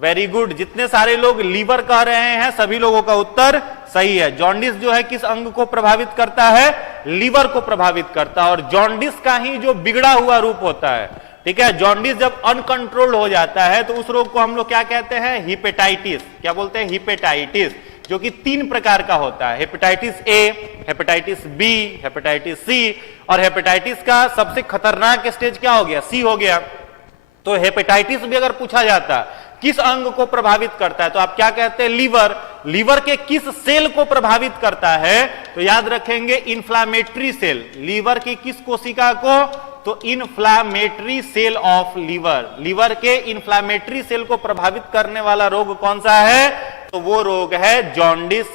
Very good. जितने सारे लोग लीवर कह रहे हैं सभी लोगों का उत्तर सही है। जॉन्डिस जो है किस अंग को प्रभावित करता है? लीवर को प्रभावित करता है, और जॉन्डिस का ही जो बिगड़ा हुआ रूप होता है, ठीक है। जॉन्डिस जब अनकंट्रोल्ड हो जाता है तो उस रोग को हम लोग क्या कहते हैं? हिपेटाइटिस। क्या बोलते हैं? हिपेटाइटिस, जो कि 3 प्रकार का होता है। Hepatitis A, hepatitis B, hepatitis C, और हेपेटाइटिस का सबसे खतरनाक स्टेज क्या हो गया? सी हो गया। तो हेपेटाइटिस भी अगर पूछा जाता किस अंग को प्रभावित करता है तो आप क्या कहते हैं? लीवर। लीवर के किस सेल को प्रभावित करता है? तो याद रखेंगे इंफ्लामेटरी सेल। लीवर की किस कोशिका को? तो inflammatory cell of liver. Liver के इंफ्लामेटरी सेल को प्रभावित करने वाला रोग कौन सा है? तो वो रोग है जॉन्डिस।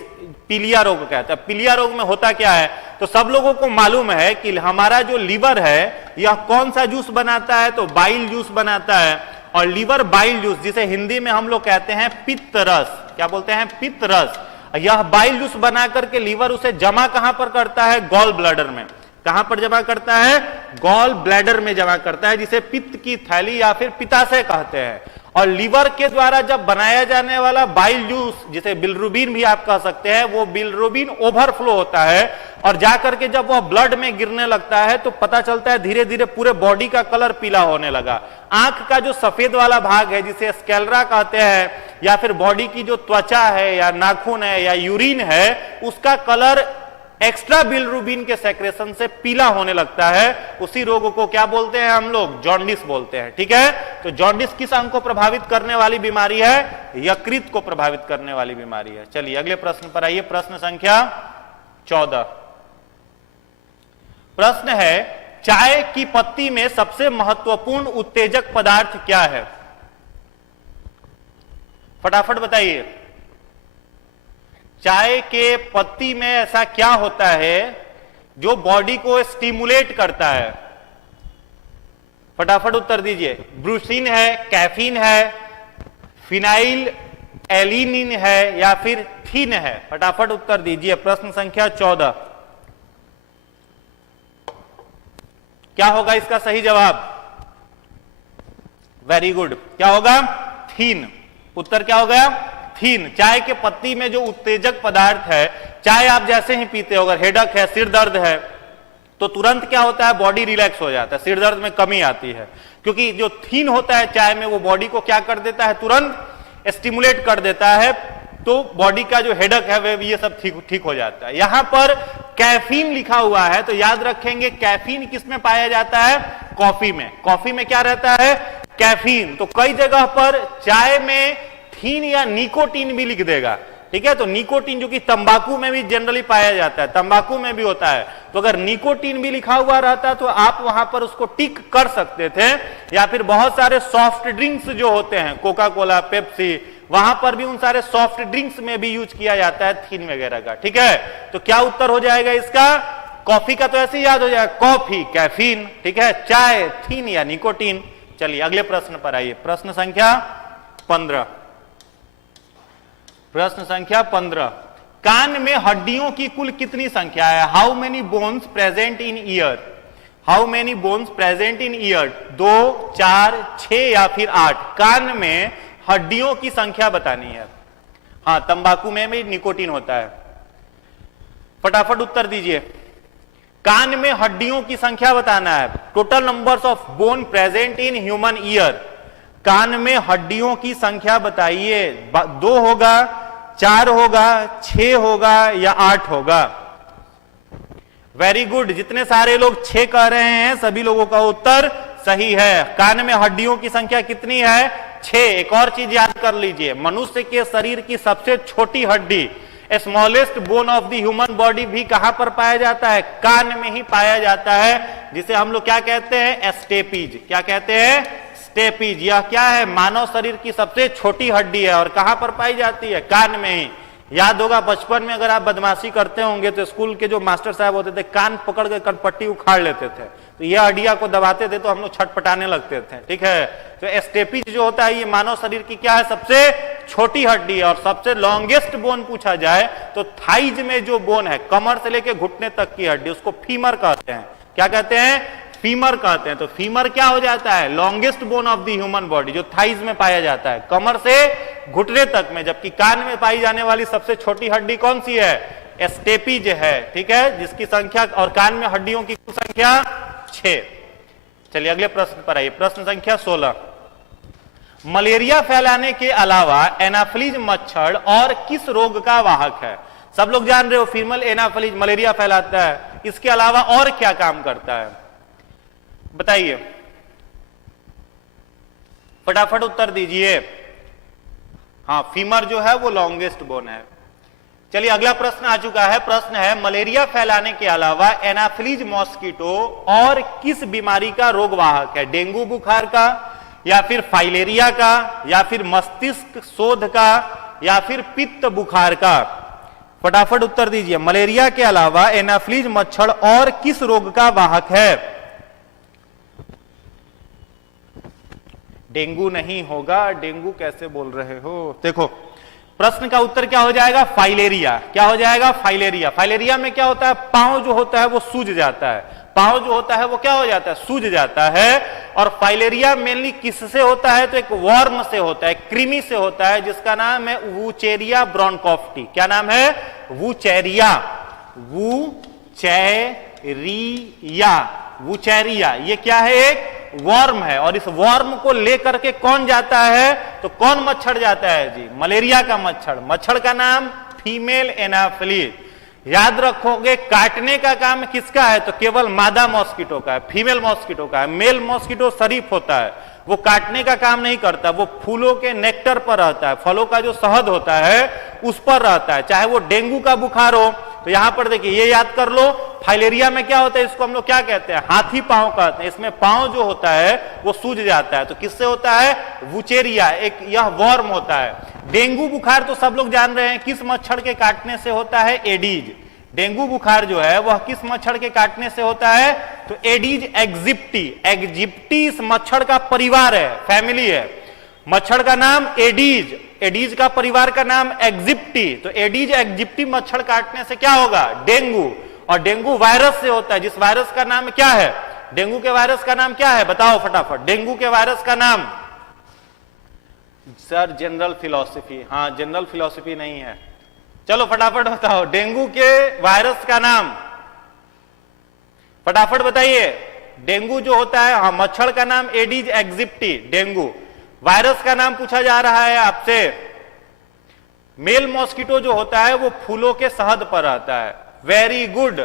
पीलिया रोग कहता है। पीलिया रोग में होता क्या है? तो सब लोगों को मालूम है कि हमारा जो लीवर है यह कौन सा जूस बनाता है? तो बाइल जूस बनाता है। और लीवर बाइल जूस, जिसे हिंदी में हम लोग कहते हैं पित्त रस, क्या बोलते हैं? पित्त रस। यह बाइल जूस बना करके लीवर उसे जमा कहां पर करता है? गॉल ब्लैडर में। कहां पर जमा करता है? गॉल ब्लैडर में जमा करता है, जिसे पित्त की थैली या फिर पित्ताशय कहते हैं। और लीवर के द्वारा जब बनाया जाने वाला बाइल जूस, जिसे बिलरुबिन भी आप कह सकते हैं, वो बिलरुबिन ओवरफ्लो होता है, और जाकर के जब वह ब्लड में गिरने लगता है तो पता चलता है धीरे धीरे पूरे बॉडी का कलर पीला होने लगा। आंख का जो सफेद वाला भाग है, जिसे स्कैलरा कहते हैं, या फिर बॉडी की जो त्वचा है या नाखून है या यूरिन है, उसका कलर एक्स्ट्रा बिलरुबिन के सेक्रेशन से पीला होने लगता है। उसी रोग को क्या बोलते हैं हम लोग? जॉन्डिस बोलते हैं। ठीक है। तो जॉन्डिस किस अंग को प्रभावित करने वाली बीमारी है? यकृत को प्रभावित करने वाली बीमारी है। चलिए अगले प्रश्न पर आइए। प्रश्न संख्या 14। प्रश्न है, चाय की पत्ती में सबसे महत्वपूर्ण उत्तेजक पदार्थ क्या है? फटाफट बताइए। चाय के पत्ती में ऐसा क्या होता है जो बॉडी को स्टिमुलेट करता है? फटाफट उत्तर दीजिए। ब्रूसिन है, कैफीन है, फिनाइल एलिनिन है, या फिर थीन है? फटाफट उत्तर दीजिए। प्रश्न संख्या 14। क्या होगा इसका सही जवाब? Very good. क्या होगा? थीन। उत्तर क्या होगा? थीन। चाय के पत्ती में जो उत्तेजक पदार्थ है, चाय आप जैसे ही पीते हो, अगर हेडक है, सिर दर्द है, तो तुरंत क्या होता है? बॉडी रिलैक्स हो जाता है, सिर दर्द में कमी आती है, क्योंकि जो थीन होता है चाय में वो बॉडी को क्या कर देता है? तुरंत स्टिमुलेट कर देता है, तो बॉडी का जो हेडक है वे ये सब ठीक हो जाता है। यहां पर कैफीन लिखा हुआ है, तो याद रखेंगे कैफीन किसमें पाया जाता है? कॉफी में। कॉफी में क्या रहता है? कैफीन। तो कई जगह पर चाय में थीन या निकोटीन भी लिख देगा। ठीक है। तो निकोटीन जो कि तंबाकू में भी जनरली पाया जाता है, तंबाकू में भी होता है, तो अगर निकोटीन भी लिखा हुआ रहता तो आप वहां पर उसको टिक कर सकते थे। या फिर बहुत सारे सॉफ्ट ड्रिंक्स जो होते हैं, कोका कोला, पेप्सी, वहां पर भी उन सारे सॉफ्ट ड्रिंक्स में भी यूज किया जाता है थीन वगैरह का। ठीक है। तो क्या उत्तर हो जाएगा इसका? कॉफी का तो ऐसे ही याद हो जाएगा, कॉफी कैफीन। ठीक है। चाय थीन या निकोटीन। चलिए अगले प्रश्न पर आइए। प्रश्न संख्या 15। प्रश्न संख्या 15। कान में हड्डियों की कुल कितनी संख्या है? How many bones present in year? How many bones present in year? 2, 4, 6 या फिर 8? कान में हड्डियों की संख्या बतानी है। हाँ, तंबाकू में भी निकोटीन होता है। फटाफट उत्तर दीजिए। कान में हड्डियों की संख्या बताना है। Total numbers of bone present in human ear. कान में हड्डियों की संख्या बताइए। 2 होगा, 4 होगा, 6 होगा या 8 होगा? Very good. जितने सारे लोग 6 कह रहे हैं सभी लोगों का उत्तर सही है। कान में हड्डियों की संख्या कितनी है? 6। एक और चीज याद कर लीजिए, मनुष्य के शरीर की सबसे छोटी हड्डी, smallest bone of the human body भी कहां पर पाया जाता है? कान में ही पाया जाता है, जिसे हम लोग क्या कहते हैं? स्टेपीज। क्या कहते हैं? स्टेपीज। यह क्या है? मानव शरीर की सबसे छोटी हड्डी है, और कहां पर पाई जाती है? कान में ही। याद होगा बचपन में अगर आप बदमाशी करते होंगे तो स्कूल के जो मास्टर साहब होते थे कान पकड़ के कनपट्टी उखाड़ लेते थे, तो ये हड्डियां को दबाते थे तो हम लोग छटपटाने लगते थे। ठीक है, तो स्टेपीज जो होता है ये मानव शरीर की क्या है, सबसे छोटी हड्डी है। और सबसे लॉन्गेस्ट बोन पूछा जाए तो थाइज में जो बोन है, कमर से लेके घुटने तक की हड्डी, उसको फीमर कहते हैं। क्या कहते हैं? फीमर कहते हैं। तो फीमर क्या हो जाता है? Longest bone of the human body, जो थाइज में पाया जाता है, कमर से घुटने तक में। जबकि कान में पाई जाने वाली सबसे छोटी हड्डी कौन सी है? स्टेपीज है। ठीक है, जिसकी संख्या, और कान में हड्डियों की कुल संख्या 6। चलिए अगले प्रश्न पर आइए, प्रश्न संख्या 16। मलेरिया फैलाने के अलावा एनाफिलीज मच्छर और किस रोग का वाहक है? सब लोग जान रहे हो फीमेल एनाफिलीज मलेरिया फैलाता है, इसके अलावा और क्या काम करता है बताइए, फटाफट उत्तर दीजिए। हाँ, फीमर जो है वो लॉन्गेस्ट बोन है। चलिए अगला प्रश्न आ चुका है। प्रश्न है मलेरिया फैलाने के अलावा एनाफिलीज मॉस्किटो और किस बीमारी का रोगवाहक है? डेंगू बुखार का, या फिर फाइलेरिया का, या फिर मस्तिष्क शोथ का, या फिर पित्त बुखार का? फटाफट उत्तर दीजिए। मलेरिया के अलावा एनाफिलीज मच्छर और किस रोग का वाहक है? डेंगू नहीं होगा, डेंगू कैसे बोल रहे हो? देखो प्रश्न का उत्तर क्या हो जाएगा? फाइलेरिया। क्या हो जाएगा? फाइलेरिया। फाइलेरिया में क्या होता है? पांव जो होता है वो सूज जाता है, पांव जो होता है वो क्या हो जाता है? सूज जाता है। और फाइलेरिया मेनली किससे होता है? तो एक वर्म से होता है, कृमि से होता है, जिसका नाम है वूचेरिया ब्रोंकोफ्टी। क्या नाम है? वूचेरिया, वूचेरिया, वूचेरिया। ये क्या है? एक वर्म है। और इस वर्म को लेकर के कौन जाता है? तो कौन मच्छर जाता है जी? मलेरिया का मच्छर। मच्छर का नाम फीमेल एनाफिलीज। याद रखोगे काटने का काम किसका है? तो केवल मादा मॉस्किटो का है, फीमेल मॉस्किटो का है। मेल मॉस्किटो शरीफ होता है, वो काटने का काम नहीं करता, वो फूलों के नेक्टर पर रहता है, फलों का जो शहद होता है उस पर रहता है। चाहे वो डेंगू का बुखार हो, तो यहां पर देखिए ये याद कर लो, फाइलेरिया में क्या होता है? इसको हम लोग क्या कहते हैं? हाथी पांव कहते हैं। इसमें पांव जो होता है वो सूज जाता है। तो किससे होता है? वूचेरिया, एक यह वर्म होता है। डेंगू बुखार तो सब लोग जान रहे हैं किस मच्छर के काटने से होता है? एडीज। डेंगू बुखार जो है वह किस मच्छर के काटने से होता है? तो एडीज एग्जिप्टी। एग्जिप्टी इस मच्छर का परिवार है, फैमिली है। मच्छर का नाम एडीज, एडीज का परिवार का नाम एग्जिप्टी। तो एडीज एग्जिप्टी मच्छर काटने से क्या होगा? डेंगू। और डेंगू वायरस से होता है, जिस वायरस का नाम क्या है? डेंगू के वायरस का नाम क्या है? बताओ फटाफट। डेंगू के वायरस का नाम? Sir general philosophy. हाँ, जनरल फिलॉसफी नहीं है। चलो फटाफट बताओ, डेंगू के वायरस का नाम फटाफट बताइए। डेंगू जो होता है, हाँ, मच्छर का नाम एडीज एग्जिप्टी, डेंगू। वायरस का नाम पूछा जा रहा है आपसे। मेल मॉस्किटो जो होता है वो फूलों के शहद पर रहता है। वेरी गुड,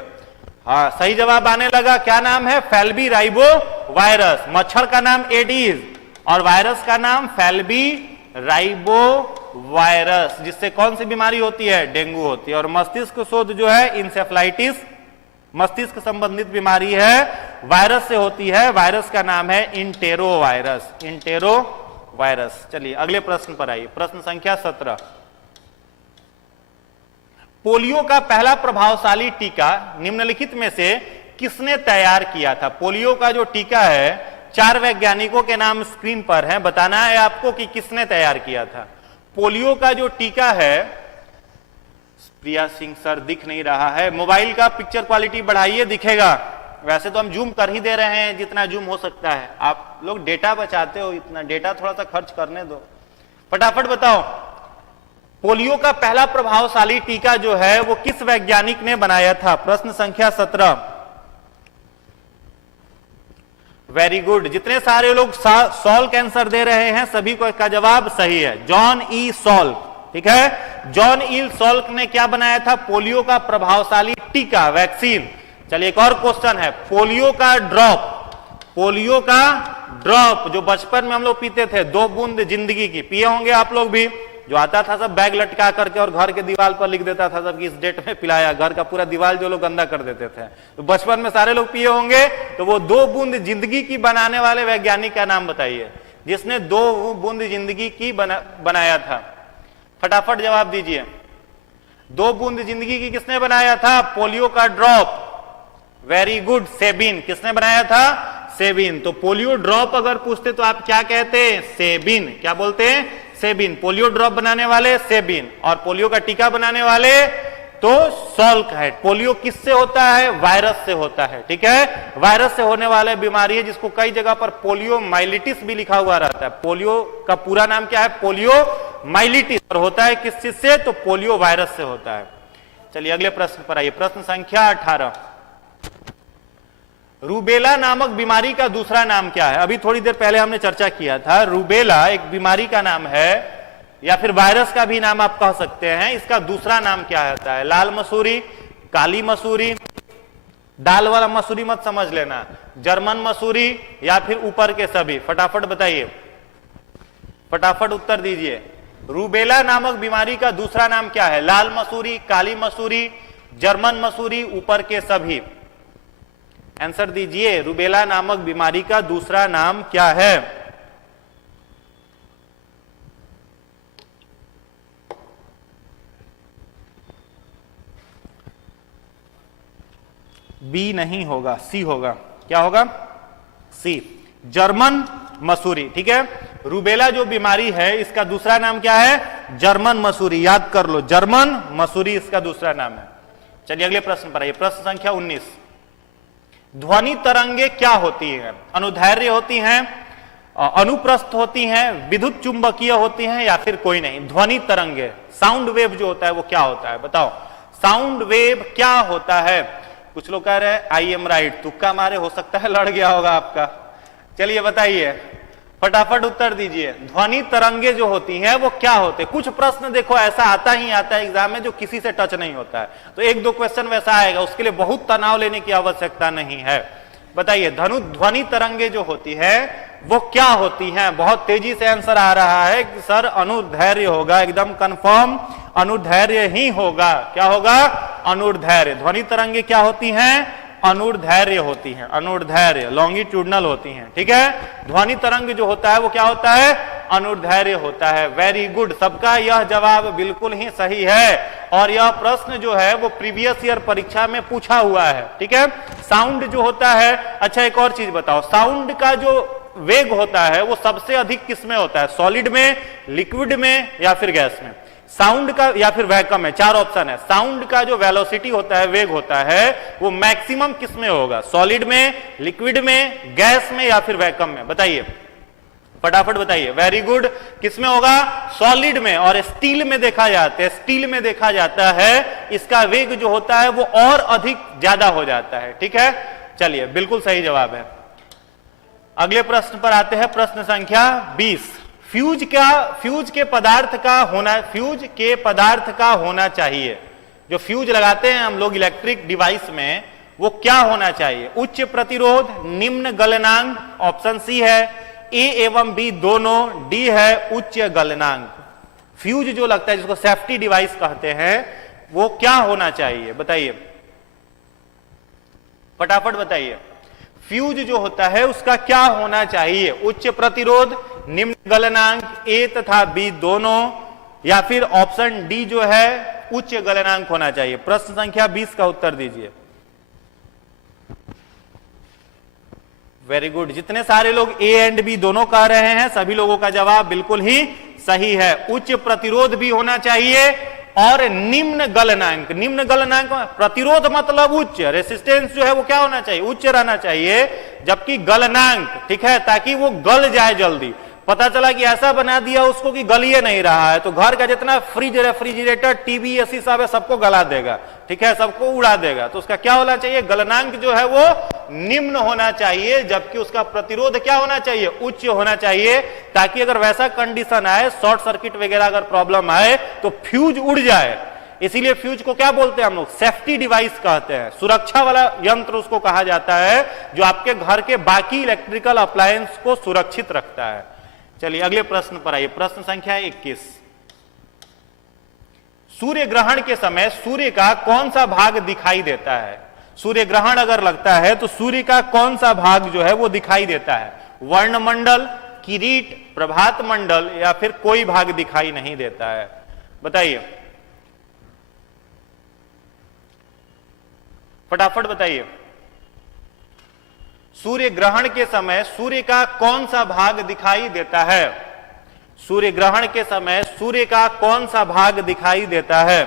हाँ सही जवाब आने लगा। क्या नाम है? फैल्बी राइबो वायरस। मच्छर का नाम एडीज और वायरस का नाम फैल्बी राइबो वायरस, जिससे कौन सी बीमारी होती है? डेंगू होती है। और मस्तिष्क शोथ जो है इंसेफ्लाइटिस, मस्तिष्क संबंधित बीमारी है, वायरस से होती है। वायरस का नाम है इंटेरो वायरस, इंटेरो वायरस। चलिए अगले प्रश्न पर आइए, प्रश्न संख्या 17। पोलियो का पहला प्रभावशाली टीका निम्नलिखित में से किसने तैयार किया था? पोलियो का जो टीका है, 4 वैज्ञानिकों के नाम स्क्रीन पर हैं, बताना है आपको कि किसने तैयार किया था। पोलियो का जो टीका है, प्रिया सिंह सर दिख नहीं रहा है, मोबाइल का पिक्चर क्वालिटी बढ़ाइए, दिखेगा। वैसे तो हम जूम कर ही दे रहे हैं जितना जूम हो सकता है, आप लोग डेटा बचाते हो, इतना डेटा थोड़ा सा खर्च करने दो। फटाफट बताओ, पोलियो का पहला प्रभावशाली टीका जो है वो किस वैज्ञानिक ने बनाया था? प्रश्न संख्या 17। वेरी गुड, जितने सारे लोग सॉल्क आंसर दे रहे हैं सभी को का जवाब सही है, जॉन ई सॉल्क। ठीक है, जॉन ई सॉल्क ने क्या बनाया था? पोलियो का प्रभावशाली टीका, वैक्सीन। चलिए एक और क्वेश्चन है, पोलियो का ड्रॉप, पोलियो का ड्रॉप जो बचपन में हम लोग पीते थे, 2 बूंद जिंदगी की, पिए होंगे आप लोग भी, जो आता था सब बैग लटका करके और घर के दीवार पर लिख देता था सब कि इस डेट में पिलाया, घर का पूरा दीवार जो लोग गंदा कर देते थे। तो बचपन में सारे लोग पिए होंगे। तो वो 2 बूंद जिंदगी की बनाने वाले वैज्ञानिक का नाम बताइए, जिसने 2 बूंद जिंदगी की बनाया था। फटाफट जवाब दीजिए। 2 बूंद जिंदगी की किसने बनाया था? पोलियो का ड्रॉप। Very good, Sabin. किसने बनाया था? सेबिन। तो पोलियो ड्रॉप अगर पूछते तो आप क्या कहते? सेबिन। क्या बोलते हैं? सेबिन। पोलियो ड्रॉप बनाने वाले सेबिन, और पोलियो का टीका बनाने वाले तो सॉल्क है। पोलियो किससे होता है? वायरस से होता है। ठीक है, वायरस से होने वाला बीमारी है जिसको कई जगह पर पोलियो माइलिटिस भी लिखा हुआ रहता है। पोलियो का पूरा नाम क्या है? Polio myelitis. और होता है किस चीज से? तो पोलियो वायरस से होता है। चलिए अगले प्रश्न पर आइए। प्रश्न संख्या 18। रूबेला नामक बीमारी का दूसरा नाम क्या है? अभी थोड़ी देर पहले हमने चर्चा किया था। रूबेला एक बीमारी का नाम है, या फिर वायरस का भी नाम आप कह सकते हैं। इसका दूसरा नाम क्या होता है? लाल मसूरी, काली मसूरी, दाल वाला मसूरी मत समझ लेना, जर्मन मसूरी, या फिर ऊपर के सभी। फटाफट बताइए, फटाफट उत्तर दीजिए। रूबेला नामक बीमारी का दूसरा नाम क्या है? लाल मसूरी, काली मसूरी, जर्मन मसूरी, ऊपर के सभी। आंसर दीजिए, रूबेला नामक बीमारी का दूसरा नाम क्या है? बी नहीं होगा, सी होगा। क्या होगा? सी, जर्मन मसूरी। ठीक है, रूबेला जो बीमारी है इसका दूसरा नाम क्या है? जर्मन मसूरी। याद कर लो, जर्मन मसूरी इसका दूसरा नाम है। चलिए अगले प्रश्न पर आइए। प्रश्न संख्या 19। ध्वनि तरंगे क्या होती हैं? अनुदैर्घ्य होती हैं, अनुप्रस्थ होती हैं, विद्युत चुंबकीय होती हैं, या फिर कोई नहीं? ध्वनि तरंगे, साउंड वेव जो होता है वो क्या होता है? बताओ, साउंड वेव क्या होता है? कुछ लोग कह रहे हैं आई एम राइट, तुक्का मारे, हो सकता है लड़ गया होगा आपका। चलिए बताइए, फटाफट उत्तर दीजिए। ध्वनि तरंगे जो होती हैं वो क्या होते हैं? कुछ प्रश्न देखो ऐसा आता ही आता है एग्जाम में जो किसी से टच नहीं होता है, तो 1-2 क्वेश्चन वैसा आएगा, उसके लिए बहुत तनाव लेने की आवश्यकता नहीं है। बताइए, ध्वनि तरंगे जो होती है वो क्या होती हैं? बहुत तेजी से आंसर आ रहा है कि सर अनुदैर्घ्य होगा, एकदम कंफर्म अनुदैर्घ्य ही होगा। क्या होगा? अनुदैर्घ्य। ध्वनि तरंगे क्या होती हैं? अनुदैर्घ्य होती हैं, अनुदैर्घ्य, लॉन्गिट्यूडनल होती हैं। ठीक है, ध्वनि तरंग जो होता है वो क्या होता है? अनुदैर्घ्य होता है। वेरी गुड, सबका यह जवाब बिल्कुल ही सही है। और यह प्रश्न जो है वो प्रीवियस ईयर परीक्षा में पूछा हुआ है। ठीक है, साउंड जो होता है, अच्छा एक और चीज बताओ, साउंड का जो वेग होता है वो सबसे अधिक किस में होता है? सॉलिड में, लिक्विड में, या फिर गैस में? साउंड का, या फिर वैक्यूम में? 4 ऑप्शन है। साउंड का जो वेलोसिटी होता है, वेग होता है, वो मैक्सिमम किस में होगा? सॉलिड में, लिक्विड में, गैस में, या फिर वैक्यूम में? बताइए, फटाफट बताइए। वेरी गुड, किस में होगा? सॉलिड में। और स्टील में देखा जाता है, स्टील में देखा जाता है इसका वेग जो होता है वो और अधिक ज्यादा हो जाता है। ठीक है, चलिए बिल्कुल सही जवाब है। अगले प्रश्न पर आते हैं। प्रश्न संख्या 20। फ्यूज के पदार्थ का होना चाहिए। जो फ्यूज लगाते हैं हम लोग इलेक्ट्रिक डिवाइस में, वो क्या होना चाहिए? उच्च प्रतिरोध, निम्न गलनांक, ऑप्शन सी है ए एवं बी दोनों, डी है उच्च गलनांक। फ्यूज जो लगता है जिसको सेफ्टी डिवाइस कहते हैं वो क्या होना चाहिए? बताइए, फटाफट बताइए। फ्यूज जो होता है उसका क्या होना चाहिए? उच्च प्रतिरोध, निम्न गलनांक, ए तथा बी दोनों, या फिर ऑप्शन डी जो है उच्च गलनांक होना चाहिए। प्रश्न संख्या 20 का उत्तर दीजिए। वेरी गुड, जितने सारे लोग ए एंड बी दोनों कह रहे हैं सभी लोगों का जवाब बिल्कुल ही सही है। उच्च प्रतिरोध भी होना चाहिए और निम्न गलनांक। निम्न गलनांक प्रतिरोध मतलब उच्च, रेसिस्टेंस जो है वो क्या होना चाहिए? उच्च रहना चाहिए, जबकि गलनांक, ठीक है, ताकि वो गल जाए जल्दी। पता चला कि ऐसा बना दिया उसको कि गल ही नहीं रहा है, तो घर का जितना फ्रिज, रेफ्रिजरेटर, टीवी, एसी सब है सबको गला देगा। ठीक है, सबको उड़ा देगा। तो उसका क्या होना चाहिए? गलनांक जो है वो निम्न होना चाहिए, जबकि उसका प्रतिरोध क्या होना चाहिए? उच्च होना चाहिए, ताकि अगर वैसा कंडीशन आए, शॉर्ट सर्किट वगैरह अगर प्रॉब्लम आए तो फ्यूज उड़ जाए। इसीलिए फ्यूज को क्या बोलते हैं हम लोग? सेफ्टी डिवाइस कहते हैं। सुरक्षा वाला यंत्र उसको कहा जाता है, जो आपके घर के बाकी इलेक्ट्रिकल अप्लायंस को सुरक्षित रखता है। चलिए अगले प्रश्न पर आइए। प्रश्न संख्या 21। सूर्य ग्रहण के समय सूर्य का कौन सा भाग दिखाई देता है? सूर्य ग्रहण अगर लगता है तो सूर्य का कौन सा भाग जो है वो दिखाई देता है? वर्णमंडल, किरीट, प्रभात मंडल, या फिर कोई भाग दिखाई नहीं देता है? बताइए, फटाफट बताइए। सूर्य ग्रहण के समय सूर्य का कौन सा भाग दिखाई देता है? सूर्य ग्रहण के समय सूर्य का कौन सा भाग दिखाई देता है?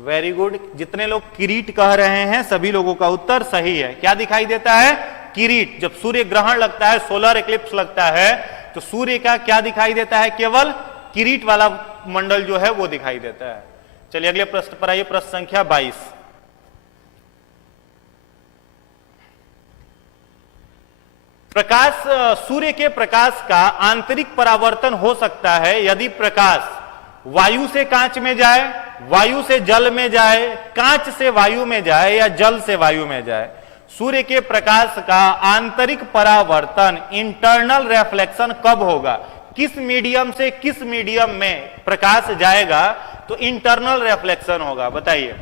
Very good. जितने लोग किरीट कह रहे हैं सभी लोगों का उत्तर सही है। क्या दिखाई देता है? किरीट। जब सूर्य ग्रहण लगता है, सोलर इक्लिप्स लगता है, तो सूर्य का क्या दिखाई देता है? केवल किरीट वाला मंडल जो है वो दिखाई देता है। चलिए अगले प्रश्न पर आइए, प्रश्न संख्या 22। प्रकाश, सूर्य के प्रकाश का आंतरिक परावर्तन हो सकता है यदि प्रकाश वायु से कांच में जाए, वायु से जल में जाए, कांच से वायु में जाए या जल से वायु में जाए। सूर्य के प्रकाश का आंतरिक परावर्तन, इंटरनल रिफ्लेक्शन कब होगा? किस मीडियम से किस मीडियम में प्रकाश जाएगा तो इंटरनल रिफ्लेक्शन होगा? बताइए।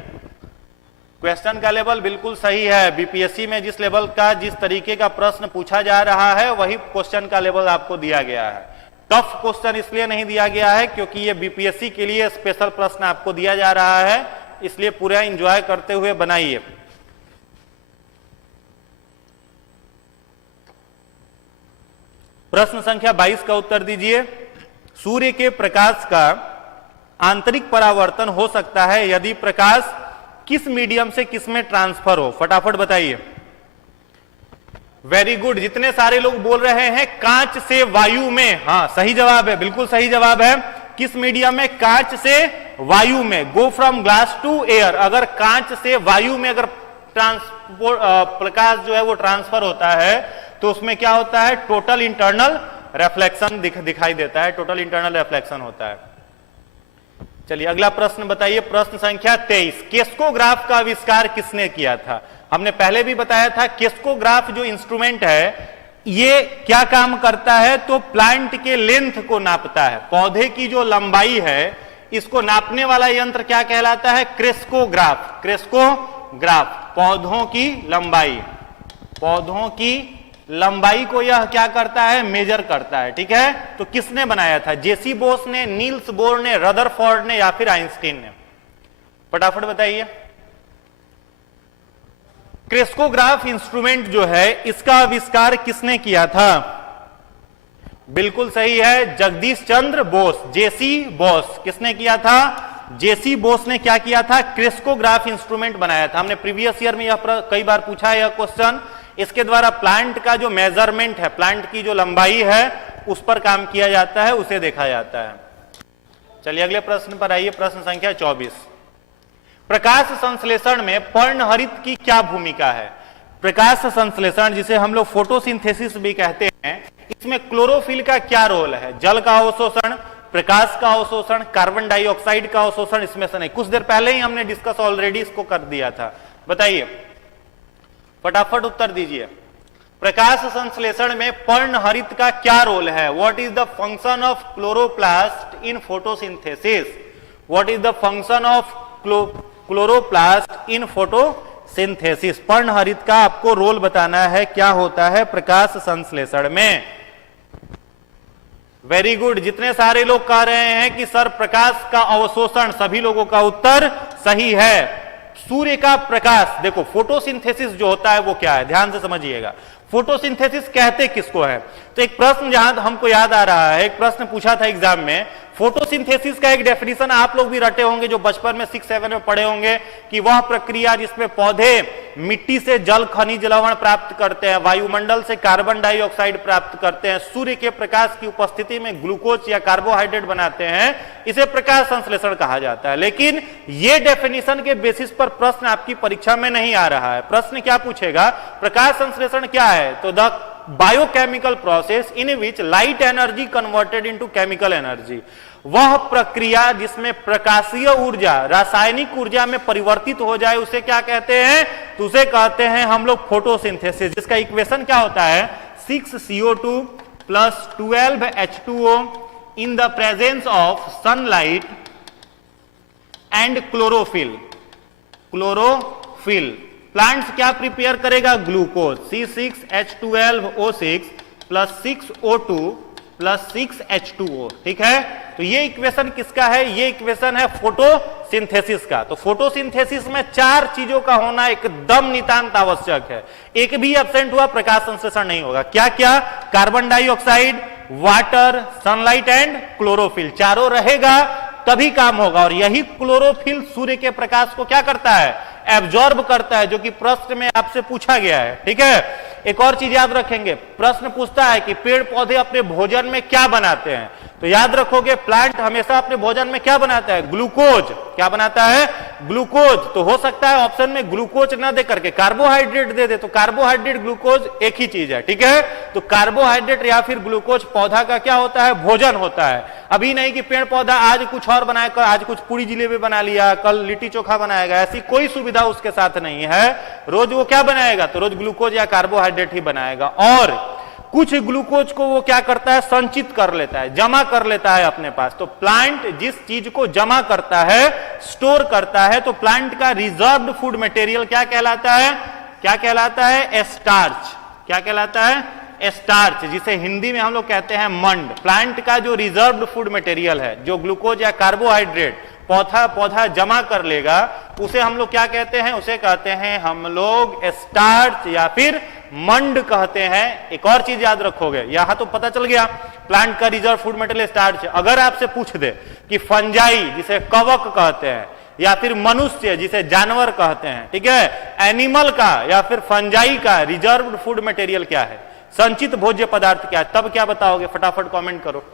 क्वेश्चन का लेवल बिल्कुल सही है। बीपीएससी में जिस लेवल का, जिस तरीके का प्रश्न पूछा जा रहा है वही क्वेश्चन का लेवल आपको दिया गया है। टफ क्वेश्चन इसलिए नहीं दिया गया है क्योंकि ये बीपीएससी के लिए स्पेशल प्रश्न आपको दिया जा रहा है, इसलिए पूरा एंजॉय करते हुए बनाइए। प्रश्न संख्या 22 का उत्तर दीजिए। सूर्य के प्रकाश का आंतरिक परावर्तन हो सकता है यदि प्रकाश किस मीडियम से किस में ट्रांसफर हो? फटाफट बताइए। Very good. जितने सारे लोग बोल रहे हैं कांच से वायु में, हाँ सही जवाब है, बिल्कुल सही जवाब है। किस मीडियम में? कांच से वायु में। Go from glass to air. अगर कांच से वायु में अगर ट्रांसपोर्ट प्रकाश जो है वो ट्रांसफर होता है तो उसमें क्या होता है? टोटल इंटरनल रिफ्लेक्शन दिखाई देता है, टोटल इंटरनल रिफ्लेक्शन होता है। चलिए अगला प्रश्न बताइए, प्रश्न संख्या 23। केस्कोग्राफ का आविष्कार किसने किया था? हमने पहले भी बताया था केस्कोग्राफ जो इंस्ट्रूमेंट है ये क्या काम करता है? तो प्लांट के लेंथ को नापता है, पौधे की जो लंबाई है इसको नापने वाला यंत्र क्या कहलाता है? क्रेस्कोग्राफ। क्रेस्कोग्राफ पौधों की लंबाई, पौधों की लंबाई को यह क्या करता है? मेजर करता है। ठीक है, तो किसने बनाया था? जेसी बोस ने, नील्स बोर ने, रदरफोर्ड ने या फिर आइंस्टीन ने? फटाफट बताइए। क्रेस्कोग्राफ इंस्ट्रूमेंट जो है इसका आविष्कार किसने किया था? बिल्कुल सही है, जगदीश चंद्र बोस, जेसी बोस। किसने किया था? जेसी बोस ने क्या किया था? क्रेस्कोग्राफ इंस्ट्रूमेंट बनाया था। हमने प्रीवियस ईयर में यह कई बार पूछा है यह क्वेश्चन। इसके द्वारा प्लांट का जो मेजरमेंट है, प्लांट की जो लंबाई है उस पर काम किया जाता है, उसे देखा जाता है। चलिए अगले प्रश्न पर आइए, प्रश्न संख्या 24। प्रकाश संश्लेषण में पर्णहरित की क्या भूमिका है? प्रकाश संश्लेषण जिसे हम लोग फोटोसिंथेसिस भी कहते हैं, इसमें क्लोरोफिल का क्या रोल है? जल का अवशोषण, प्रकाश का अवशोषण, कार्बन डाइऑक्साइड का अवशोषण, इसमें से नहीं। कुछ देर पहले ही हमने डिस्कस ऑलरेडी इसको कर दिया था। बताइए, फटाफट उत्तर दीजिए। प्रकाश संश्लेषण में पर्णहरित का क्या रोल है? What is the function of chloroplast in photosynthesis? What is the function of chloroplast in photosynthesis? पर्णहरित का आपको रोल बताना है, क्या होता है प्रकाश संश्लेषण में। Very good. जितने सारे लोग कह रहे हैं कि सर प्रकाश का अवशोषण, सभी लोगों का उत्तर सही है। सूर्य का प्रकाश, देखो फोटोसिंथेसिस जो होता है वो क्या है, ध्यान से समझिएगा। फोटोसिंथेसिस कहते किसको है? तो एक प्रश्न जहां हमको याद आ रहा है, एक प्रश्न पूछा था एग्जाम में, फोटोसिंथेसिस का एक डेफिनेशन आप लोग भी रटे होंगे जो बचपन में 6-7 में पढ़े होंगे कि वह प्रक्रिया जिसमें पौधे मिट्टी से जल, खनिज लवण प्राप्त करते हैं, वायुमंडल से कार्बन डाइऑक्साइड प्राप्त करते हैं, सूर्य के प्रकाश की उपस्थिति में ग्लूकोज या कार्बोहाइड्रेट बनाते हैं, इसे प्रकाश संश्लेषण कहा जाता है। लेकिन यह डेफिनेशन के बेसिस पर प्रश्न आपकी परीक्षा में नहीं आ रहा है। प्रश्न क्या पूछेगा? प्रकाश संश्लेषण क्या है? तो the biochemical process in which light energy converted into chemical energy, वह प्रक्रिया जिसमें प्रकाशीय ऊर्जा रासायनिक ऊर्जा में परिवर्तित हो जाए उसे क्या कहते हैं? तो उसे कहते हैं हम लोग फोटोसिंथेसिस, जिसका इक्वेशन क्या होता है? 6CO2 plus 12H2O in the presence of sunlight and chlorophyll. Chlorophyll plants क्या प्रिपेयर करेगा? Glucose, C6H12O6 plus 6O2 plus 6H2O। ठीक है, तो ये इक्वेशन किसका है? ये इक्वेशन है फोटोसिंथेसिस का। तो फोटोसिंथेसिस में 4 चीजों का होना एकदम नितांत आवश्यक है। एक भी एब्सेंट हुआ प्रकाश संश्लेषण नहीं होगा। क्या क्या? Carbon dioxide, water, sunlight and chlorophyll, चारों रहेगा तभी काम होगा। और यही क्लोरोफिल सूर्य के प्रकाश को क्या करता है? एब्जॉर्ब करता है, जो कि प्रश्न में आपसे पूछा गया है। ठीक है, एक और चीज याद रखेंगे, प्रश्न पूछता है कि पेड़ पौधे अपने भोजन में क्या बनाते हैं। तो याद रखोगे प्लांट हमेशा अपने भोजन में क्या बनाता है? ग्लूकोज। क्या बनाता है? ग्लूकोज। तो हो सकता है ऑप्शन में ग्लूकोज ना दे करके कार्बोहाइड्रेट दे दे, तो कार्बोहाइड्रेट ग्लूकोज एक ही चीज है। ठीक है, तो कार्बोहाइड्रेट या फिर ग्लूकोज पौधा का क्या होता है? भोजन होता है। अभी नहीं कि पेड़ पौधा आज कुछ और बनाएगा, आज कुछ पूरी जिलेबी बना लिया, कल लिट्टी चोखा बनाएगा, ऐसी कोई सुविधा उसके साथ नहीं है। रोज वो क्या बनाएगा? तो रोज ग्लूकोज या कार्बोहाइड्रेट ही बनाएगा। और कुछ ग्लूकोज को वो क्या करता है? संचित कर लेता है, जमा कर लेता है अपने पास। तो प्लांट जिस चीज को जमा करता है, स्टोर करता है, तो प्लांट का रिजर्व्ड फूड मटेरियल क्या कहलाता है? क्या कहलाता है? स्टार्च। क्या कहलाता है? स्टार्च, जिसे हिंदी में हम लोग कहते हैं मंड। प्लांट का जो रिजर्व्ड फूड मटेरियल है, जो ग्लूकोज या कार्बोहाइड्रेट पौधा जमा कर लेगा, उसे हम लोग क्या कहते हैं? उसे कहते हैं हम लोग स्टार्च या फिर मंड कहते हैं। एक और चीज याद रखोगे, यहां तो पता चल गया प्लांट का रिजर्व फूड मटेरियल स्टार्च। अगर आपसे पूछ दे कि फंजाई जिसे कवक कहते हैं, या फिर मनुष्य जिसे जानवर कहते हैं, ठीक है, एनिमल का या फिर फंजाई का रिजर्व फूड मटेरियल क्या है? संचित भोज्य पदार्थ क्या है? तब क्या बताओगे? फटाफट कमेंट करो,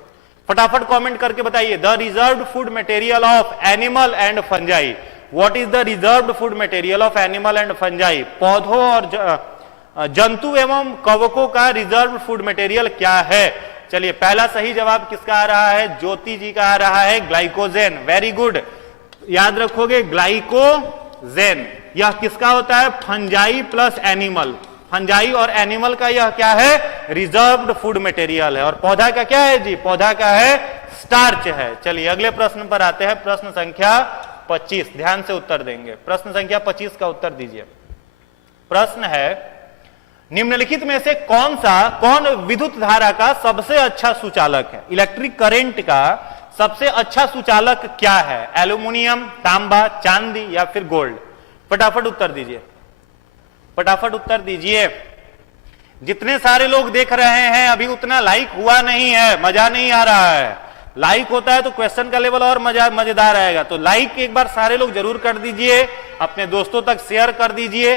फटाफट कमेंट करके बताइए। The reserved food material of animal and fungi. What is the reserved food material of animal and fungi? पौधों और जंतु एवं कवकों का रिजर्व्ड फूड मटेरियल क्या है? चलिए, पहला सही जवाब किसका आ रहा है? ज्योति जी का आ रहा है, ग्लाइकोजेन। वेरी गुड, याद रखोगे ग्लाइकोजेन। यह किसका होता है? Fungi plus animal. फंजाई और एनिमल का यह क्या है? रिजर्व्ड फूड मटेरियल है। और पौधा का क्या है जी? पौधा का है स्टार्च है। चलिए अगले प्रश्न पर आते हैं, प्रश्न संख्या 25। ध्यान से उत्तर देंगे। प्रश्न संख्या 25 का उत्तर दीजिए। प्रश्न है, निम्नलिखित में से कौन विद्युत धारा का सबसे अच्छा सुचालक है? इलेक्ट्रिक करंट का सबसे अच्छा सुचालक क्या है? एल्यूमिनियम, तांबा, चांदी या फिर गोल्ड? फटाफट उत्तर दीजिए, फटाफट उत्तर दीजिए। जितने सारे लोग देख रहे हैं, अभी उतना लाइक हुआ नहीं है, मजा नहीं आ रहा है। लाइक होता है तो क्वेश्चन का लेवल और मजेदार आएगा। तो लाइक एक बार सारे लोग जरूर कर दीजिए, अपने दोस्तों तक शेयर कर दीजिए।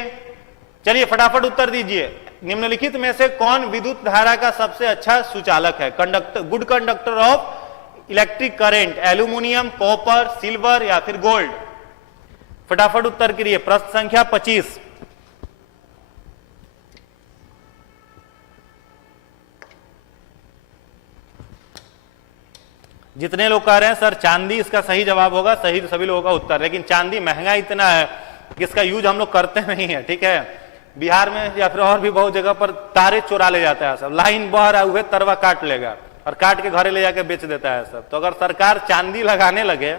चलिए फटाफट उत्तर दीजिए। निम्नलिखित में से कौन विद्युत धारा का सबसे अच्छा सुचालक है? Good conductor of electric current, aluminium, copper, silver या फिर गोल्ड? फटाफट उत्तर करिए। प्रश्न संख्या 25। जितने लोग कह रहे हैं सर चांदी इसका सही जवाब होगा, सही सभी लोगों का उत्तर। लेकिन चांदी महंगा इतना है कि इसका यूज हम लोग करते नहीं है। ठीक है, बिहार में या फिर और भी बहुत जगह पर तारे चुरा ले जाता है सब। लाइन बह रहा हुए तरवा काट लेगा और काट के घरे ले जाके बेच देता है सब। तो अगर सरकार चांदी लगाने लगे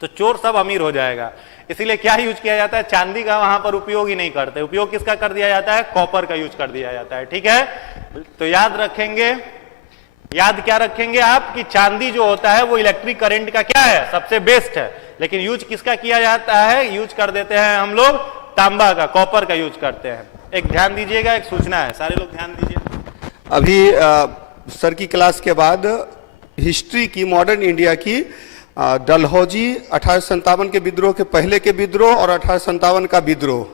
तो चोर सब अमीर हो जाएगा। इसीलिए क्या यूज किया जाता है? चांदी का वहां पर उपयोग ही नहीं करते। उपयोग किसका कर दिया जाता है? कॉपर का यूज कर दिया जाता है। ठीक है, तो याद रखेंगे, याद क्या रखेंगे आप कि चांदी जो होता है वो इलेक्ट्रिक करंट का क्या है? सबसे बेस्ट है। लेकिन यूज किसका किया जाता है? यूज कर देते हैं हम लोग तांबा का, कॉपर का यूज करते हैं। एक ध्यान दीजिएगा, एक सूचना है, सारे लोग ध्यान दीजिए। अभी सर की क्लास के बाद हिस्ट्री की, मॉडर्न इंडिया की, डलहौजी 1857 के विद्रोह के पहले के विद्रोह और 1857 का विद्रोह,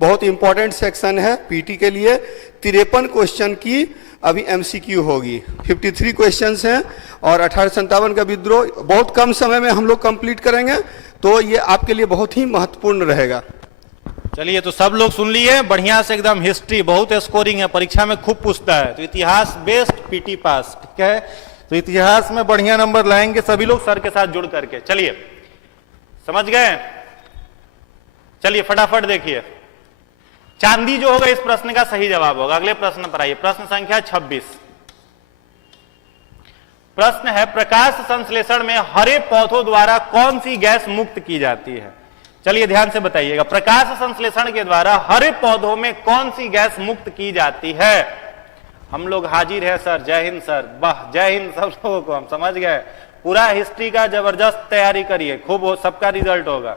बहुत इंपॉर्टेंट सेक्शन है पीटी के लिए। 53 क्वेश्चन की अभी एमसीक्यू होगी। 53 क्वेश्चंस हैं और 1857 का विद्रोह बहुत कम समय में हम लोग कंप्लीट करेंगे, तो ये आपके लिए बहुत ही महत्वपूर्ण रहेगा। चलिए, तो सब लोग सुन लिए बढ़िया से एकदम। हिस्ट्री बहुत स्कोरिंग है, परीक्षा में खूब पूछता है। तो इतिहास बेस्ट, पीटी पास। ठीक है, तो इतिहास में बढ़िया नंबर लाएंगे सभी लोग सर के साथ जुड़ करके। चलिए, समझ गए? चलिए फटाफट देखिए, चांदी जो होगा इस प्रश्न का सही जवाब होगा। अगले प्रश्न पर आइए, प्रश्न संख्या 26। प्रश्न है, प्रकाश संश्लेषण में हरे पौधों द्वारा कौन सी गैस मुक्त की जाती है? चलिए ध्यान से बताइएगा, प्रकाश संश्लेषण के द्वारा हरे पौधों में कौन सी गैस मुक्त की जाती है? हम लोग हाजिर है सर, जय हिंद सर, वाह जय हिंद सब लोगों को, हम समझ गए। पूरा हिस्ट्री का जबरदस्त तैयारी करिए, खूब सबका रिजल्ट होगा।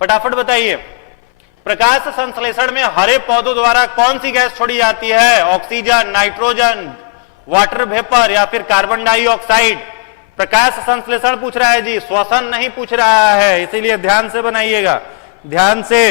फटाफट बताइए, प्रकाश संश्लेषण में हरे पौधों द्वारा कौन सी गैस छोड़ी जाती है? ऑक्सीजन, नाइट्रोजन, वाटर वेपर या फिर कार्बन डाइऑक्साइड? प्रकाश संश्लेषण पूछ रहा है जी, श्वसन नहीं पूछ रहा है, इसीलिए ध्यान से बनाइएगा, ध्यान से।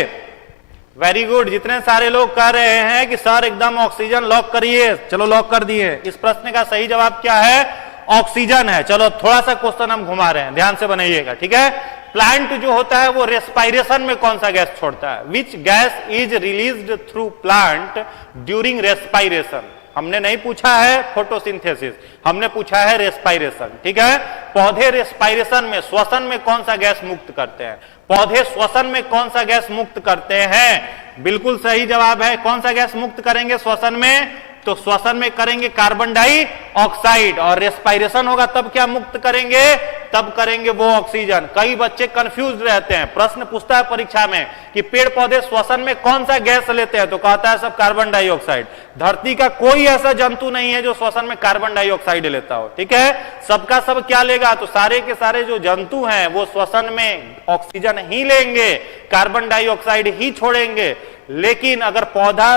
वेरी गुड, जितने सारे लोग कह रहे हैं कि सर एकदम ऑक्सीजन लॉक करिए, चलो लॉक कर दिए। इस प्रश्न का सही जवाब क्या है? ऑक्सीजन है। चलो थोड़ा सा क्वेश्चन हम घुमा रहे हैं, ध्यान से बनाइएगा, ठीक है। प्लांट जो होता है वो रेस्पायरेशन में कौन सा गैस छोड़ता है? Which gas is released through plant during respiration? हमने नहीं पूछा है फोटोसिंथेसिस, हमने पूछा है रेस्पायरेशन, ठीक है। पौधे रेस्पायरेशन में, श्वसन में कौन सा गैस मुक्त करते हैं? पौधे श्वसन में कौन सा गैस मुक्त करते हैं? बिल्कुल सही जवाब है, कौन सा गैस मुक्त करेंगे श्वसन में? तो श्वसन में करेंगे कार्बन डाइऑक्साइड, और रेस्पायरेशन होगा तब क्या मुक्त करेंगे? तब करेंगे वो ऑक्सीजन। कई बच्चे कंफ्यूज रहते हैं, प्रश्न पूछता है परीक्षा में कि पेड़ पौधे श्वसन में कौन सा गैस लेते हैं, तो कहता है सब कार्बन डाइऑक्साइड। धरती का कोई ऐसा जंतु नहीं है जो श्वसन में कार्बन डाइऑक्साइड लेता हो, ठीक है। सबका सब क्या लेगा? तो सारे के सारे जो जंतु हैं वो श्वसन में ऑक्सीजन ही लेंगे, कार्बन डाइऑक्साइड ही छोड़ेंगे। लेकिन अगर पौधा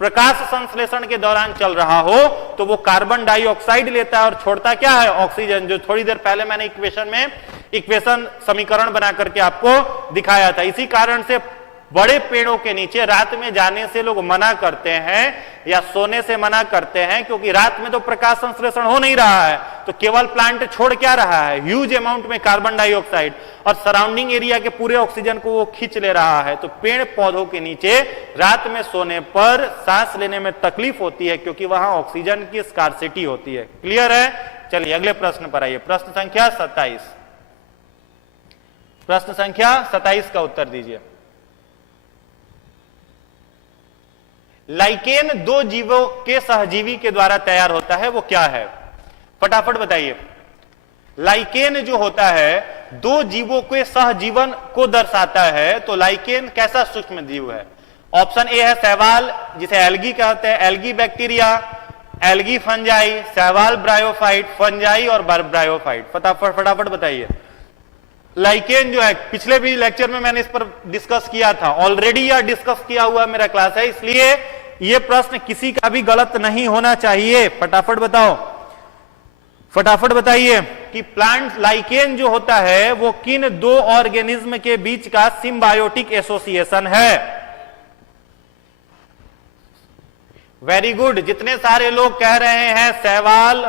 प्रकाश संश्लेषण के दौरान चल रहा हो तो वो कार्बन डाइऑक्साइड लेता है और छोड़ता क्या है? ऑक्सीजन, जो थोड़ी देर पहले मैंने इक्वेशन समीकरण बना करके आपको दिखाया था। इसी कारण से बड़े पेड़ों के नीचे रात में जाने से लोग मना करते हैं या सोने से मना करते हैं, क्योंकि रात में तो प्रकाश संश्लेषण हो नहीं रहा है, तो केवल प्लांट छोड़ क्या रहा है? ह्यूज अमाउंट में कार्बन डाइऑक्साइड, और सराउंडिंग एरिया के पूरे ऑक्सीजन को वो खींच ले रहा है। तो पेड़ पौधों के नीचे रात में सोने पर सांस लेने में तकलीफ होती है, क्योंकि वहां ऑक्सीजन की स्कार्सिटी होती है। क्लियर है? चलिए अगले प्रश्न पर आइए। प्रश्न संख्या 27, प्रश्न संख्या 27 का उत्तर दीजिए। लाइकेन दो जीवों के सहजीवी के द्वारा तैयार होता है, वो क्या है? फटाफट बताइए। लाइकेन जो होता है दो जीवों के सहजीवन को दर्शाता है, तो लाइकेन कैसा सूक्ष्म जीव है? ऑप्शन ए है शैवाल, जिसे एल्गी कहते हैं, एल्गी बैक्टीरिया, एल्गी फंजाई, शैवाल ब्रायोफाइट, फंजाई और ब्रायोफाइट। फटाफट बताइए। लाइकेन जो है, पिछले भी लेक्चर में मैंने इस पर डिस्कस किया था, ऑलरेडी यह डिस्कस किया हुआ मेरा क्लास है, इसलिए यह प्रश्न किसी का भी गलत नहीं होना चाहिए। फटाफट बताओ, फटाफट बताइए कि प्लांट लाइकेन जो होता है वो किन दो ऑर्गेनिज्म के बीच का सिम्बायोटिक एसोसिएशन है? वेरी गुड, जितने सारे लोग कह रहे हैं शैवाल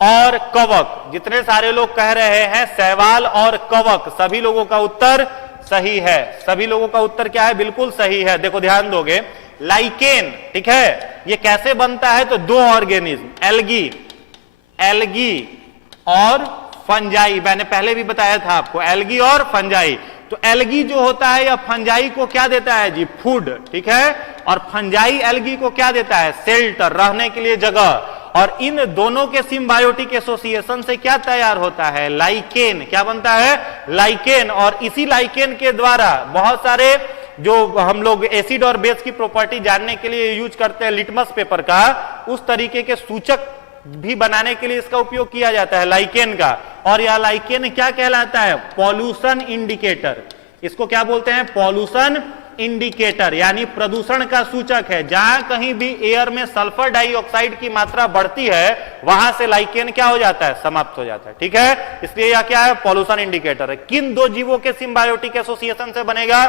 और कवक, जितने सारे लोग कह रहे हैं शैवाल और कवक, सभी लोगों का उत्तर सही है। सभी लोगों का उत्तर क्या है? बिल्कुल सही है। देखो ध्यान दोगे, लाइकेन, ठीक है, ये कैसे बनता है? तो दो ऑर्गेनिज्म, एल्गी और फंजाई, मैंने पहले भी बताया था आपको, एल्गी और फंजाई। तो एल्गी जो होता है या फंजाई को क्या देता है जी? फूड, ठीक है, और फंजाई एल्गी को क्या देता है? शेल्टर, रहने के लिए जगह। और इन दोनों के सिम्बायोटिक एसोसिएशन से क्या तैयार होता है? लाइकेन। क्या बनता है? लाइकेन। और इसी लाइकेन के द्वारा बहुत सारे जो हम लोग एसिड और बेस की प्रॉपर्टी जानने के लिए यूज करते हैं लिटमस पेपर का, उस तरीके के सूचक भी बनाने के लिए इसका उपयोग किया जाता है लाइकेन का। और यह लाइकेन क्या कहलाता है? Pollution indicator. इसको क्या बोलते हैं? पॉल्यूशन इंडिकेटर, यानी प्रदूषण का सूचक है। जहां कहीं भी एयर में सल्फर डाइऑक्साइड की मात्रा बढ़ती है, वहां से लाइकेन क्या हो जाता है? समाप्त हो जाता है, ठीक है। इसलिए यह क्या है? पॉल्यूशन इंडिकेटर है। किन दो जीवों के सिम्बायोटिक एसोसिएशन से बनेगा?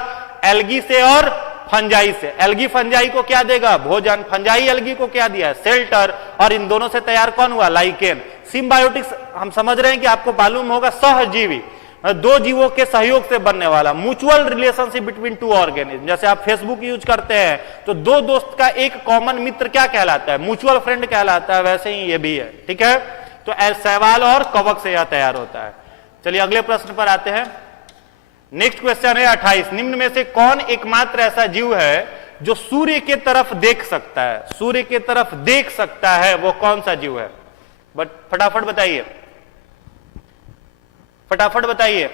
एल्गी से और फंजाई से। एल्गी फंजाई को क्या देगा? भोजन। फंजाई एल्गी को क्या दिया? शेल्टर। और इन दोनों से तैयार कौन हुआ? लाइकेन। सिम्बायोटिक्स हम समझ रहे हैं कि आपको मालूम होगा, सहजीवी, दो जीवों के सहयोग से बनने वाला, mutual relationship between two organism. जैसे आप फेसबुक यूज करते हैं तो दो दोस्त का एक कॉमन मित्र क्या कहलाता है? म्यूचुअल फ्रेंड कहलाता है। वैसे ही ये भी है, ठीक है। तो शैवाल और कवक से यह तैयार होता है। चलिए अगले प्रश्न पर आते हैं। नेक्स्ट क्वेश्चन है 28। निम्न में से कौन एकमात्र ऐसा जीव है जो सूर्य के तरफ देख सकता है? सूर्य के तरफ देख सकता है, वो कौन सा जीव है? बट फटाफट बताइए, फटाफट बताइए।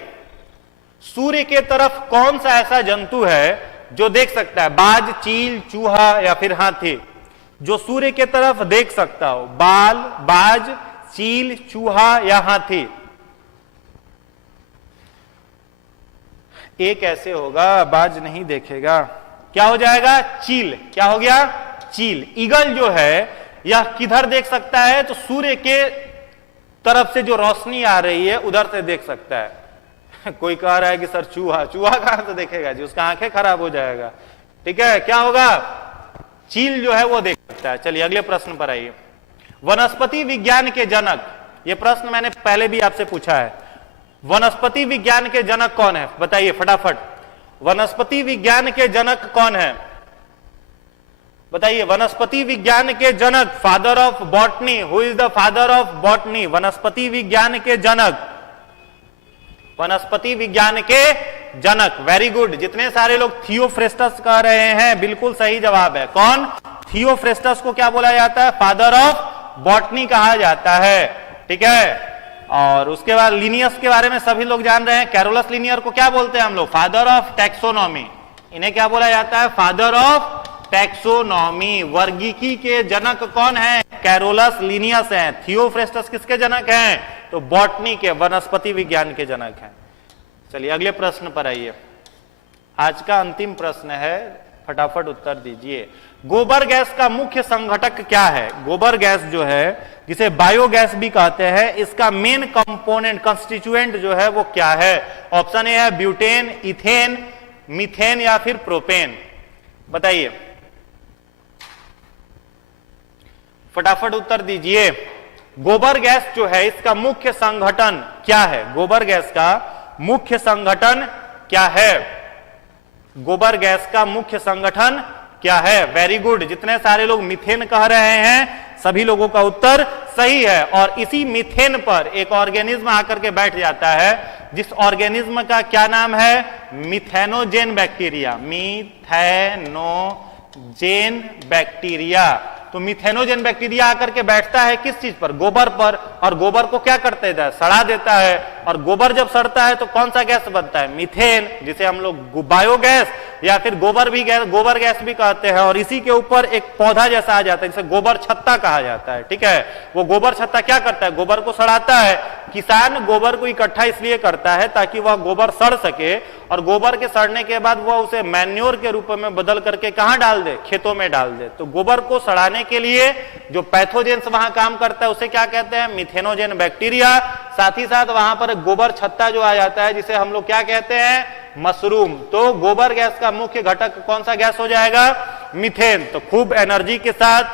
सूर्य के तरफ कौन सा ऐसा जंतु है जो देख सकता है? बाज, चील, चूहा या फिर हाथी? जो सूर्य के तरफ देख सकता हो, बाज, चील, चूहा या हाथी? एक ऐसे होगा, बाज नहीं देखेगा। क्या हो जाएगा? चील। क्या हो गया? चील। ईगल जो है यह किधर देख सकता है? तो सूर्य के तरफ से जो रोशनी आ रही है उधर से देख सकता है। कोई कह रहा है कि सर चूहा, चूहा कहां से देखेगा जी, उसका आंखें खराब हो जाएगा। ठीक है, क्या होगा? चील जो है वो देख सकता है। चलिए अगले प्रश्न पर आइए। वनस्पति विज्ञान के जनक, यह प्रश्न मैंने पहले भी आपसे पूछा है। वनस्पति विज्ञान के जनक कौन है? बताइए फटाफट। वनस्पति विज्ञान के जनक कौन है? बताइए। वनस्पति विज्ञान के जनक, father of botany, who is the father of botany? वनस्पति विज्ञान के जनक, वनस्पति विज्ञान के जनक। Very good. जितने सारे लोग थियोफ्रेस्टस कह रहे हैं, बिल्कुल सही जवाब है। कौन? थियोफ्रेस्टस को क्या बोला जाता है? फादर ऑफ बॉटनी कहा जाता है। ठीक है। और उसके बाद लिनियस के बारे में सभी लोग जान रहे हैं। कैरोलस लिनियर को क्या बोलते हैं हम लोग? Father of taxonomy. इन्हें क्या बोला जाता है? Father of taxonomy. वर्गीकी के जनक कौन है? कैरोलस लिनियस है। थियोफ्रेस्टस किसके जनक हैं? तो बॉटनी के, वनस्पति विज्ञान के जनक हैं। चलिए अगले प्रश्न पर आइए। आज का अंतिम प्रश्न है, फटाफट उत्तर दीजिए। गोबर गैस का मुख्य संघटक क्या है? गोबर गैस जो है, जिसे बायोगैस भी कहते हैं, इसका मेन कंपोनेंट, कंस्टिट्यूएंट जो है वो क्या है? ऑप्शन ए है ब्यूटेन, इथेन, मीथेन या फिर प्रोपेन। बताइए फटाफट उत्तर दीजिए। गोबर गैस जो है इसका मुख्य संघटन क्या है? गोबर गैस का मुख्य संगठन क्या है? गोबर गैस का मुख्य संगठन क्या है? Very good. जितने सारे लोग मीथेन कह रहे हैं सभी लोगों का उत्तर सही है। और इसी मीथेन पर एक ऑर्गेनिज्म आकर के बैठ जाता है, जिस ऑर्गेनिज्म का क्या नाम है? मिथेनोजेन बैक्टीरिया। मिथेनोजेन बैक्टीरिया। तो मिथेनोजेन बैक्टीरिया आकर के बैठता है किस चीज पर? गोबर पर। और गोबर को क्या करते हैं? सड़ा देता है। और गोबर जब सड़ता है तो कौन सा गैस बनता है? मीथेन, जिसे हम लोग बायोगैस या फिर गोबर गैस भी कहते हैं। और इसी के ऊपर एक पौधा जैसा आ जाता है जिसे गोबर छत्ता कहा जाता है। ठीक है। वो गोबर छत्ता क्या करता है? गोबर को सड़ाता है। किसान गोबर को इकट्ठा इसलिए करता है ताकि वह गोबर सड़ सके, और गोबर के सड़ने के बाद वह उसे मैन्योर के रूप में बदल करके कहां डाल दे? खेतों में डाल दे। तो गोबर को सड़ाने के लिए जो पैथोजेंस वहां काम करता है उसे क्या कहते हैं? मिथेनोजेन बैक्टीरिया। साथ ही साथ वहां पर गोबर छत्ता जो आ जाता है जिसे हम लोग क्या कहते हैं? मशरूम। तो गोबर गैस का मुख्य घटक कौन सा गैस हो जाएगा? मीथेन। तो खूब एनर्जी के साथ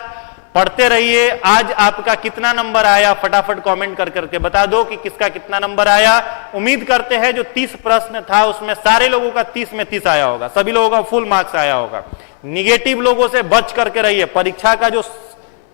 पढ़ते रहिए। आज आपका कितना नंबर आया फटाफट कमेंट कर करके बता दो कि किसका कितना नंबर आया। उम्मीद करते हैं जो 30 प्रश्न था उसमें सारे लोगों का 30 में 30 आया होगा, सभी लोगों का फुल मार्क्स आया होगा। निगेटिव लोगों से बच करके रहिए। परीक्षा का जो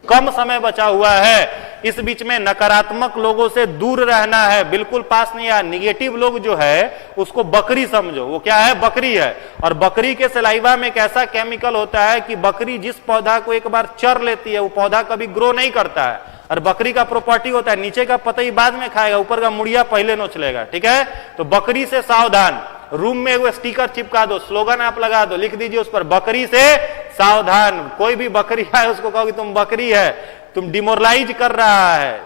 कम समय बचा हुआ है इस बीच में नकारात्मक लोगों से दूर रहना है, बिल्कुल पास नहीं आया। निगेटिव लोग जो है उसको बकरी समझो। वो क्या है? बकरी है। और बकरी के सलाइवा में एक ऐसा केमिकल होता है कि बकरी जिस पौधा को एक बार चर लेती है वो पौधा कभी ग्रो नहीं करता है। और बकरी का प्रॉपर्टी होता है नीचे का पतई बाद में खाएगा, ऊपर का मुड़िया पहले नोच लेगा। ठीक है। तो बकरी से सावधान। रूम में वो स्टिकर चिपका दो, स्लोगन आप लगा दो, लिख दीजिए उस पर बकरी से सावधान। कोई भी बकरी है उसको कहोगे तुम बकरी है, तुम डिमोरलाइज कर रहा है,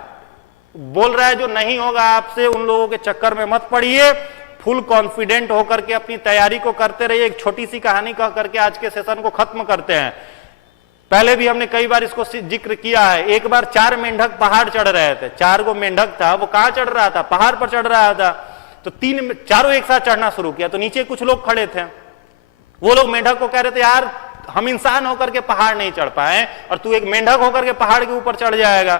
बोल रहा है जो नहीं होगा आपसे, उन लोगों के चक्कर में मत पड़िए। फुल कॉन्फिडेंट होकर के अपनी तैयारी को करते रहिए। एक छोटी सी कहानी कह करके आज के सेशन को खत्म करते हैं। पहले भी हमने कई बार इसको जिक्र किया है। एक बार 4 मेंढक पहाड़ चढ़ रहे थे। 4 गो मेंढक था, वो कहां चढ़ रहा था? पहाड़ पर चढ़ रहा था। तो चारों एक साथ चढ़ना शुरू किया। तो नीचे कुछ लोग खड़े थे, वो लोग मेंढक को कह रहे थे यार हम इंसान होकर के पहाड़ नहीं चढ़ पाए और तू एक मेंढक होकर के पहाड़ के ऊपर चढ़ जाएगा।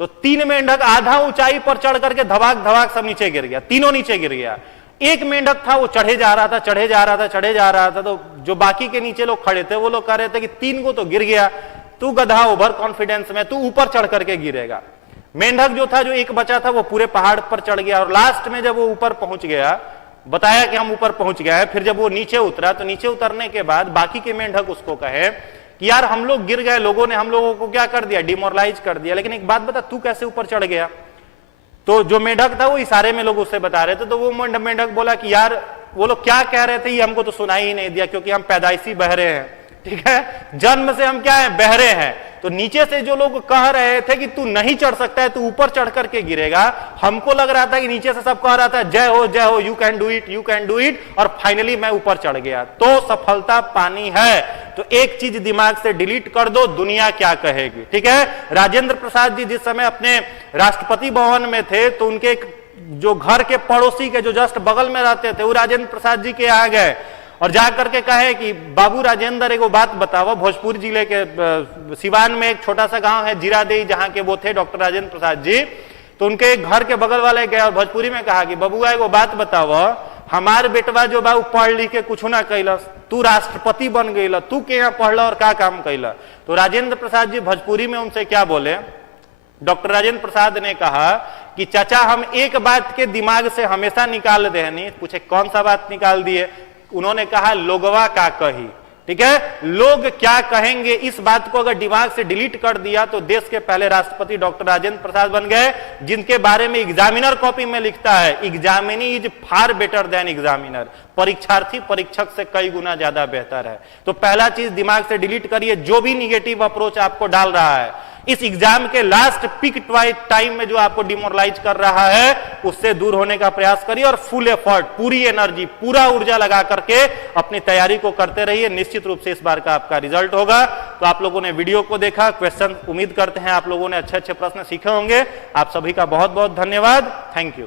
तो 3 मेंढक आधा ऊंचाई पर चढ़ करके धवाक धवाक सब नीचे गिर गया, तीनों नीचे गिर गया। एक मेंढक था वो चढ़े जा रहा था, चढ़े जा रहा था, चढ़े जा रहा था। तो जो बाकी के नीचे लोग खड़े थे वो लोग कह रहे थे कि 3 को तो गिर गया, तू गधा ओवर कॉन्फिडेंस में, तू ऊपर चढ़ करके गिरेगा। मेंढक जो था, जो एक बचा था, वो पूरे पहाड़ पर चढ़ गया। और लास्ट में जब वो ऊपर पहुंच गया, बताया कि हम ऊपर पहुंच गए हैं, फिर जब वो नीचे उतरा तो नीचे उतरने के बाद बाकी के मेंढक उसको कहे कि यार हम लोग गिर गए, लोगों ने हम लोगों को क्या कर दिया? डिमोरलाइज कर दिया। लेकिन एक बात बता, तू कैसे ऊपर चढ़ गया? तो जो मेंढक था वो इशारे में लोग उससे बता रहे थे। तो वो मेंढक बोला कि यार वो लोग क्या कह रहे थे ये हमको तो सुनाई ही नहीं दिया, क्योंकि हम पैदाइशी बहरे हैं। ठीक है, जन्म से हम क्या है? बहरे हैं। तो नीचे से जो लोग कह रहे थे कि तू नहीं चढ़ सकता है, तू ऊपर चढ़ करके गिरेगा, हमको लग रहा था कि नीचे से सब कह रहा था जय हो, you can do it, you can do it, और फाइनली मैं ऊपर चढ़ गया। तो सफलता पानी है। तो एक चीज दिमाग से डिलीट कर दो, दुनिया क्या कहेगी। ठीक है, राजेंद्र प्रसाद जी जिस समय अपने राष्ट्रपति भवन में थे तो उनके जो घर के पड़ोसी के जो जस्ट बगल में रहते थे वो राजेंद्र प्रसाद जी के यहाँ गए और जाकर के कहे कि बाबू राजेंद्र एगो बात बताओ, भोजपुर जिले के सिवान में एक छोटा सा गांव है जीरादेई, जहां के वो थे डॉक्टर राजेंद्र प्रसाद जी। तो उनके घर के बगल वाले गए और भोजपुरी में कहा कि बबुआ एगो बात बताओ, हमार बेटवा जो बा पढ़ लिख के कुछ ना कैलस, तू राष्ट्रपति बन गई, तू के यहाँ पढ़ल और क्या काम कैला। तो राजेंद्र प्रसाद जी भोजपुरी में उनसे क्या बोले, डॉक्टर राजेंद्र प्रसाद ने कहा कि चाचा हम एक बात के दिमाग से हमेशा निकाल दे। नहीं पूछे कौन सा बात निकाल दिए, उन्होंने कहा लोगवा का कही। ठीक है, लोग क्या कहेंगे, इस बात को अगर दिमाग से डिलीट कर दिया तो देश के पहले राष्ट्रपति डॉक्टर राजेंद्र प्रसाद बन गए, जिनके बारे में एग्जामिनर कॉपी में लिखता है examinee is far better than examiner, परीक्षार्थी परीक्षक से कई गुना ज्यादा बेहतर है। तो पहला चीज दिमाग से डिलीट करिए, जो भी निगेटिव अप्रोच आपको डाल रहा है इस एग्जाम के लास्ट पिक टाइम में जो आपको डिमोरलाइज कर रहा है, उससे दूर होने का प्रयास करिए और फुल एफर्ट, पूरी एनर्जी, पूरा ऊर्जा लगा करके अपनी तैयारी को करते रहिए। निश्चित रूप से इस बार का आपका रिजल्ट होगा। तो आप लोगों ने वीडियो को देखा, क्वेश्चन उम्मीद करते हैं आप लोगों ने अच्छे अच्छे प्रश्न सीखे होंगे। आप सभी का बहुत बहुत धन्यवाद। Thank you.